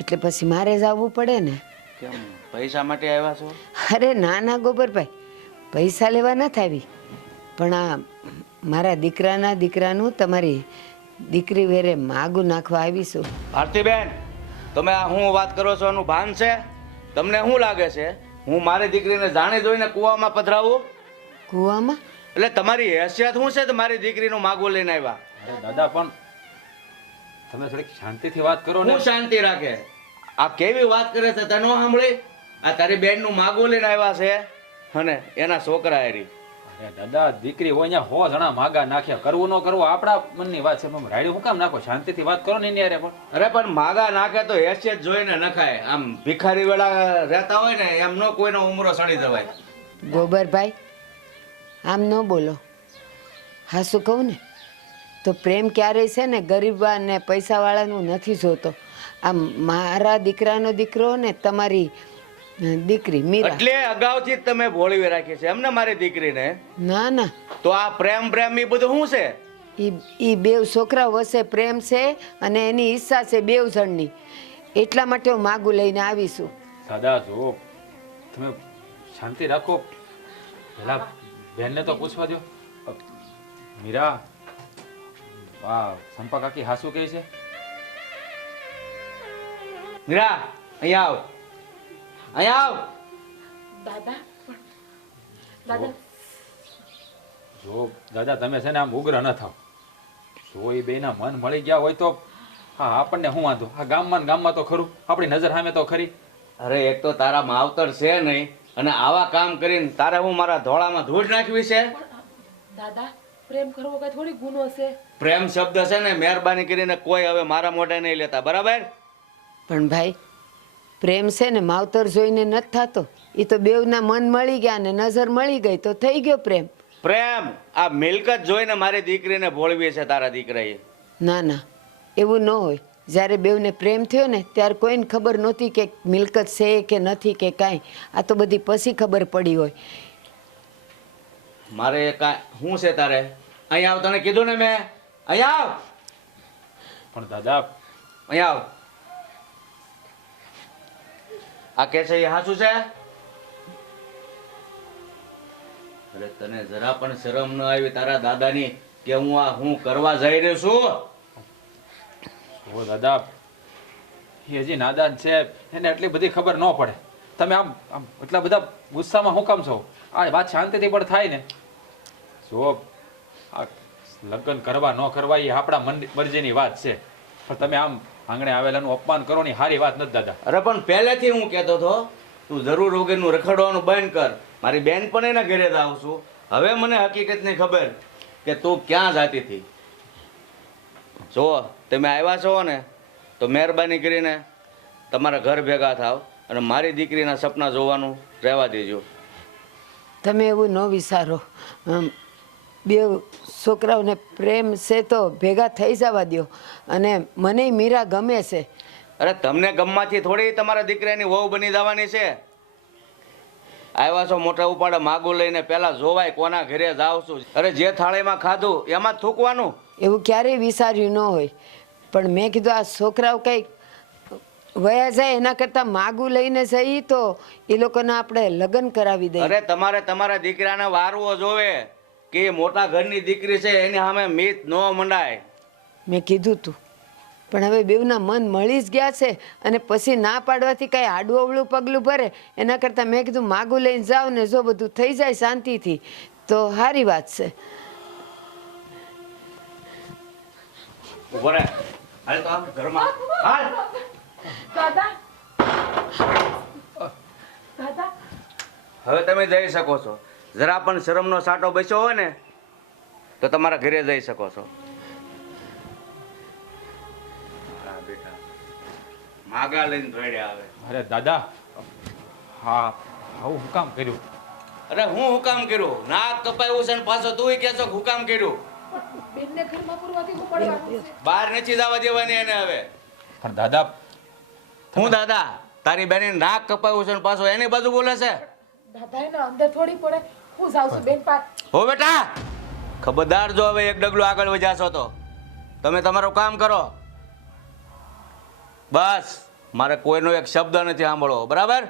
એટલે પછી મારે જ આવવું પડે ને. કેમ પૈસા માટે આવ્યા છો? અરે ના ના ગોબરભાઈ, પૈસા લેવા નથી આવી, પણ આ મારા દીકરાનું તમારી દીકરી વેરે માગું નાખવા આવીશું. ભારતીબેન, તમે આ હું વાત કરો છો એનું ભાન છે? તમને શું લાગે છે હું મારી દીકરીને જાણી જોઈને કૂવામાં પધરાવું? કૂવામાં? એટલે તમારી હેસિયત શું છે તો મારી દીકરીનું માગું લઈને આવ્યા? અરે દાદા પણ તમે થોડીક શાંતિથી વાત કરો ને. હું શાંતિ રાખે? આ કેવી વાત કરે છે તને સાંભળી? આ તારી બેનનું માગું લઈને આવ્યા છે અને એના છોકરા હારી. અરે દાદા, દીકરી હોય અહીંયા 100 જણા માગા નાખ્યા, કરવું ન કરવું આપણા મનની વાત છે, પણ રાયડું હું કામ નાખો? શાંતિથી વાત કરો ને એની હારે. પણ અરે પણ માગા નાખે તો હેસિયત જોઈને નખાય. આમ ભિખારી વેળા રહેતા હોય ને એમ નો કોઈનો ઉમરો સડી જવાય. ગોબરભાઈ, આમ ન બોલો. હા, શું કહું ને, તો પ્રેમ ક્યારેય છે ને ગરીબ અને પૈસાવાળાનું નથી જોતો. આમ મારા દીકરાનો દીકરો ને તમારી દીકરી મીરા. એટલે અગાઉથી જ તમે ભોળવી રાખી છે એમને મારી દીકરીને? ના ના, તો આ પ્રેમ પ્રેમ એ બધું શું છે? ઈ બેવ છોકરા વચ્ચે પ્રેમ છે અને એની ઈચ્છા છે બેવ જણની, એટલા માટે હું માગું લઈને આવીશું. દાદા જો તમે શાંતિ રાખો, પેલા બેનને તો પૂછવા દો. મીરા, વાહ, સંપા કાકી હાસુ કહે છે. મીરા, અહીંયા આવ, અહીંયા આવ. દાદા પણ દાદા જો દાદા તમે છે ને આમ ઉગ્ર ન થાવ. જો એ બેના મન મળી ગયા હોય તો હા આપણને શું વાંધો? આ ગામમાં ને ગામમાં તો ખરું, આપણી નજર સામે તો ખરી. અરે એક તો તારા માવતર છે નહીં અને આવા કામ કરીને તારે હું મારા ધોળામાં ધૂળ નાખવી છે? દાદા, પ્રેમ કરવો કઈ થોડી ગુનો છે? પ્રેમ શબ્દ છે ને મહેરબાની કરીને કોઈ હવે મારા મોઢે નહીં લેતા, બરાબર? પણ ભાઈ, પ્રેમ છે ને માવતર જોઈને નથી થતો. એ તો બેવના મન મળી ગયા ને નજર મળી ગઈ તો થઈ ગયો પ્રેમ. પ્રેમ આ મિલકત જોઈને મારી દીકરીને ભોળવી છે તારા દીકરાએ. ના ના, એવું ન હોય. જ્યારે બેવને પ્રેમ થયો ને ત્યારે કોઈને ખબર નહોતી કે મિલકત છે કે નથી કે કાંઈ. આ તો બધી પછી ખબર પડી હોય. મારે શું છે તારે? અહીંયા આવ, તને કીધું ને મેં. અહીંયા આવ. પણ દાદા અહીંયા આવ. આ કે છે એ હાચું છે? અરે તને જરા પણ શરમ ન આવી તારા દાદાની કે હું કરવા જઈ રહ્યો છું? ઓ દાદા, એ હજી નાદાન છે, એને એટલી બધી ખબર ન પડે. તમે આમ આમ એટલા બધા ગુસ્સામાં શું કામ છો? આ વાત શાંતિથી પણ થાય ને. જો આ લગ્ન કરવા ન કરવા એ આપણા મરજીની વાત છે, પણ તમે આમ આંગણે આવેલાનું અપમાન કરો ની સારી વાત નથી દાદા. અરે પણ પહેલેથી હું કહેતો હતો તું જરૂર વગરનું રખડવાનું બંધ કર. મારી બેન પણ એના ઘરે જ આવું છું. હવે મને હકીકતની ખબર કે તું ક્યાં જાતી હતી. જો તમે આવ્યા છો ને તો મહેરબાની કરીને તમારા ઘર ભેગા થાવ અને મારી દીકરીના સપના જોવાનું રહેવા દેજો. તમે એવું ન વિચારો. બે છોકરાઓને પ્રેમ છે તો ભેગા થઈ જવા દો. અને મને મીરા ગમે છે. અરે તમને ગમવાથી થોડી તમારા દીકરાની વહુ બની જવાની છે. આવ્યા છો મોટા ઉપાડે માગું લઈને પહેલા જોવાય કોના ઘરે જાવ છું. અરે જે થાળીમાં ખાધું એમાં જ થૂકવાનું. એવું ક્યારેય વિચાર્યું ન હોય, પણ મેં કીધું આ છોકરાઓ કંઈક વયા જાય એના કરતાં માગું લઈને જઈ તો એ લોકોને આપણે લગ્ન કરાવી દઈએ. અરે તમારે તમારા દીકરાને વારવો જોવે કે એ મોટા ઘરની દીકરી છે, એની સામે મીત ન મંડાય. મેં કીધું તું, પણ હવે બેવના મન મળી જ ગયા છે અને પછી ના પાડવાથી કાંઈ આડું અવળું પગલું ભરે એના કરતાં મેં કીધું માગું લઈને જાઓ ને જો બધું થઈ જાય શાંતિથી તો સારી વાત છે. ઉભો રહે. હાલ તો આમ ઘરમાં હાલ. દાદા દાદા હવે તમે જઈ શકો છો. જરા પણ શરમનો સાટો બસ્યો હોય ને તો તમારા ઘરે જઈ શકો છો. હા બેટા, માગા લઈને દોડ્યા આવે. અરે દાદા, હા આવું હું કામ કર્યું? અરે હું કામ કર્યું? નાક કપાયું છે ને પાછો તું કહેશો હું કામ કર્યું? બેનને ઘરમાં પૂરવાથી હું પડવાનું છે. બહાર નથી જવા દેવાની એને હવે. પણ દાદા, હું દાદા? તારી બેની નાક કપાયું છે ને પાછો એની બાજુ બોલે છે. દાદા એને અંદર થોડી પડે. હું જાઉં છું બેન પાસે. હો બેટા, ખબરદાર જો હવે એક ડગલું આગળ વધ્યાશો તો તમે તમારું કામ કરો. બસ, મારે કોઈનો એક શબ્દ નથી સાંભળવો, બરાબર?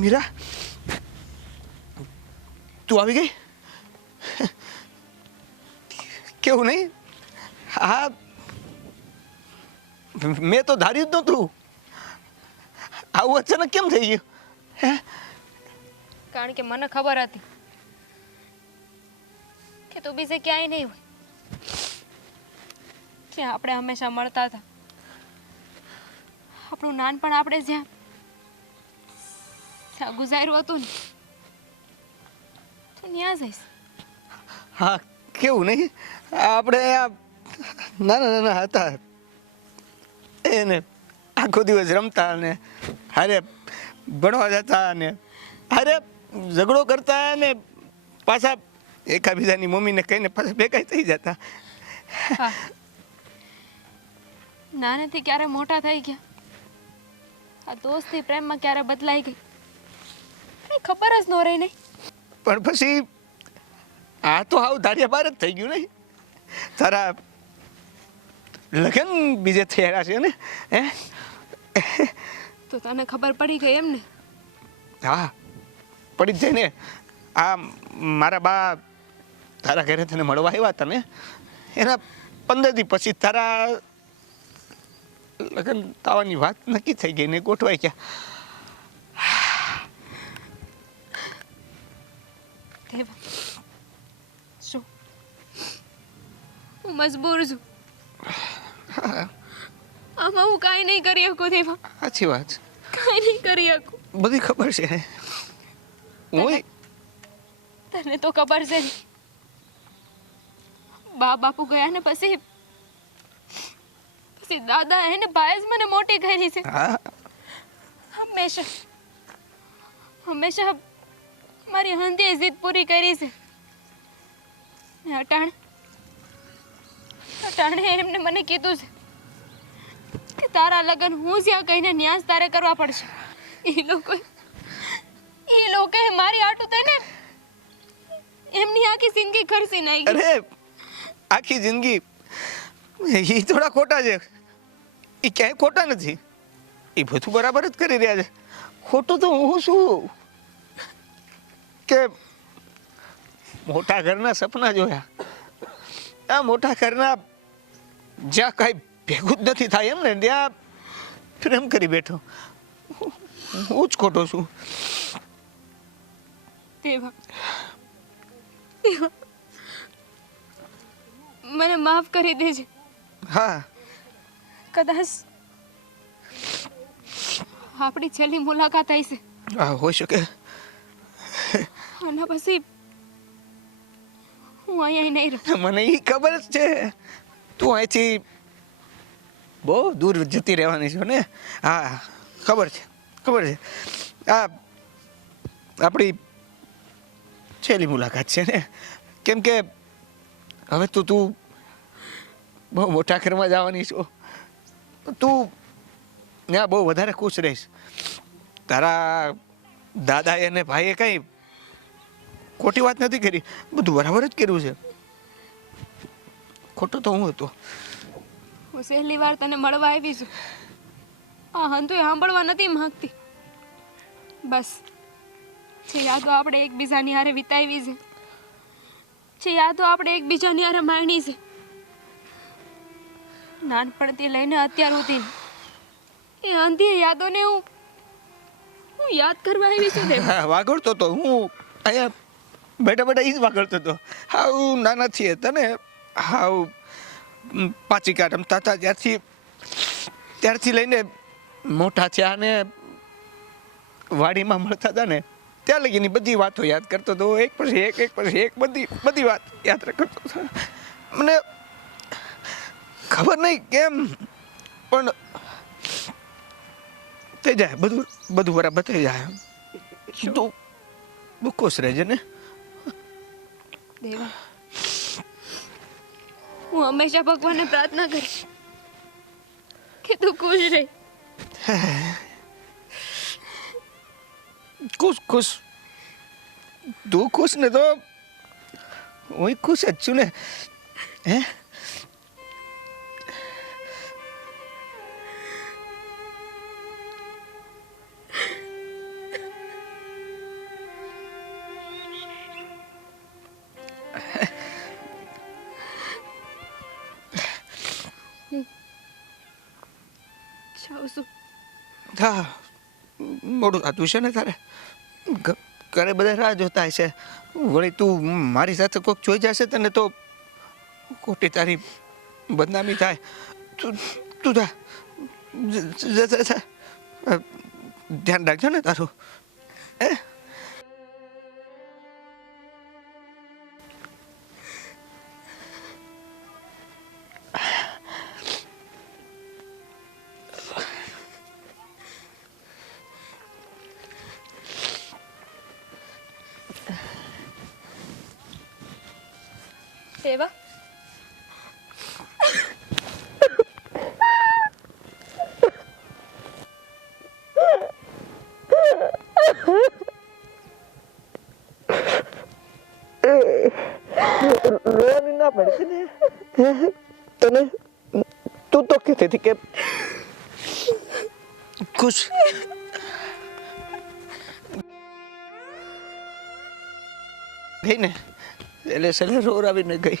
મીરા, તું આવી ગઈ? કેવું નહીં? હા, મેં તો ધાર્યું જ નહોતું. આવું અચાનક કેમ થઈ ગયું? હે? કારણ કે મને ખબર હતી કે તું બીજે ક્યાંય નહીં હોય, જ્યાં આપણે હંમેશા મળતા હતા. આપણું નાનપણ આપણે જ્યાં ગુજાર્યું હતું ને, તું ત્યાં જઈશ. હા, કેવું નહીં? આપણે આ નાના નાના હતા એને આખો દિવસ રમતા અને હારે ભણવા જતા અને હારે ઝઘડો કરતા અને પાછા એકાબીજાની મમ્મીને કહીને પાછા ભેગા થઈ જતા. હા, નાનેથી ક્યારે મોટા થઈ ગયા, આ દોસ્તી પ્રેમમાં ક્યારે બદલાઈ ગઈ, કંઈ ખબર જ ન રહી. નહીં પણ પછી આ તો હાવ ધાર્યા બાર જ થઈ ગયું નહીં? તારા લગ્ન બીજે થયા છે ને? હે? તો તને ખબર પડી ગઈ એમ ને? હા, પડી જ જાય ને. આ મારા બા તારા ઘરે તને મળવા આવ્યા હતા ને, એના 15 દી પછી તારા લગ્ન થવાની વાત નક્કી થઈ ગઈ ને ગોઠવાઈ ગયા. દેવા, શું હું મજબૂર છું? આમાં હું કાંઈ નહીં કરી શકું. દેવા, સાચી વાત, કાંઈ નહીં કરી શકું. બધી ખબર છે. હું તને તો ખબર છે ને, બા બાપુ ગયા ને પછી દાદા એને ભાઈ જ મને મોટી કરી છે. હા, હંમેશા હંમેશા મારી હંધી જીદ પૂરી કરી છે. ને અટાણે એમને મને કીધું છે કે તારા લગ્ન હું જ્યાં કહીને ન્યાસ તારે કરવા પડશે. એ લોકોએ મારી આટું થઈને એમની આખી જિંદગી ખર્ચી નાખી. અરે આખી જિંદગી એ થોડા ખોટા છે, એ ક્યાંય ખોટા નથી, એ બધું બરાબર જ કરી રહ્યા છે. ખોટું તો હું શું કે મોટા ઘરના સપના જોયા, આ મોટા ઘરના જ્યાં કાંઈ ભેગું જ નથી થાય એમ ને ત્યાં પ્રેમ કરી બેઠો. હું જ ખોટો છું. દેવા, મને માફ કરી દેજે. હા, કદાચ આપણી છેલ્લી મુલાકાત થઈ છે. હા હોઈ શકે. આના પછી હું અહીંયા નહીં રહું. મને એ ખબર જ છે તું અહીંથી બહુ દૂર જતી રહેવાની છો ને. હા ખબર છે, ખબર છે. આ આપણી છેલ્લી મુલાકાત છે ને, કેમ કે હવે તો તું બહુ મોટા ઘરમાં જવાની છો. તું ત્યાં બહુ વધારે ખુશ રહીશ. તારા દાદાએ અને ભાઈએ કંઈ ખોટી વાત નથી કરી, બધું બરાબર જ કર્યું છે. ખોટો તો હું હતો. હું પહેલી વાર તને મળવા આવી છું. આ હંતુએ સાંભળવા નથી માંગતી. બસ જે યાદો આપણે એકબીજાની હારે વિતાવી છે, જે યાદો આપણે એકબીજાની હારે માણી છે, નાનપણથી લઈને અત્યાર સુધી, એ અંધી યાદોને હું યાદ કરવા આવી છું. દેવ, હા, વાગડતો તો હું અહીંયા બેઠા બેઠા એ જ વાગડતો હતો. હાવ નાના છીએ તને હાવ પાચી કાઢ રમતા હતા ત્યારથી લઈને મોટા થયા ને વાડીમાં મળતા હતા ને ત્યાં લગીની બધી વાતો યાદ કરતો હતો. એક પછી એક બધી વાત યાદ કરતો હતો. મને ખબર નહીં કેમ પણ થઈ જાય, બધું બરાબર થઈ જાય. તું ખુશ રહેજે ને. દેવા, હું હંમેશા ભગવાનને પ્રાર્થના કરીશ કે તું ખુશ રહે. ખુશ તું ખુશ ને તો હું ખુશ જ છું ને. હે જાઉં છું. હા, મોડું થતું છે ને તારે. ઘરે બધા રાહ જોતા હશે. વળી તું મારી સાથે કોઈક જોઈ જશે તને તો ખોટી તારી બદનામી થાય. તું જા, ધ્યાન રાખજો ને તારું. હે દેવા, રોવાની ના પડે ને તને. તું તો કહેતી હતી કે ખુશ ગઈ ને એટલે છેલ્લે રોર આવીને ગઈ.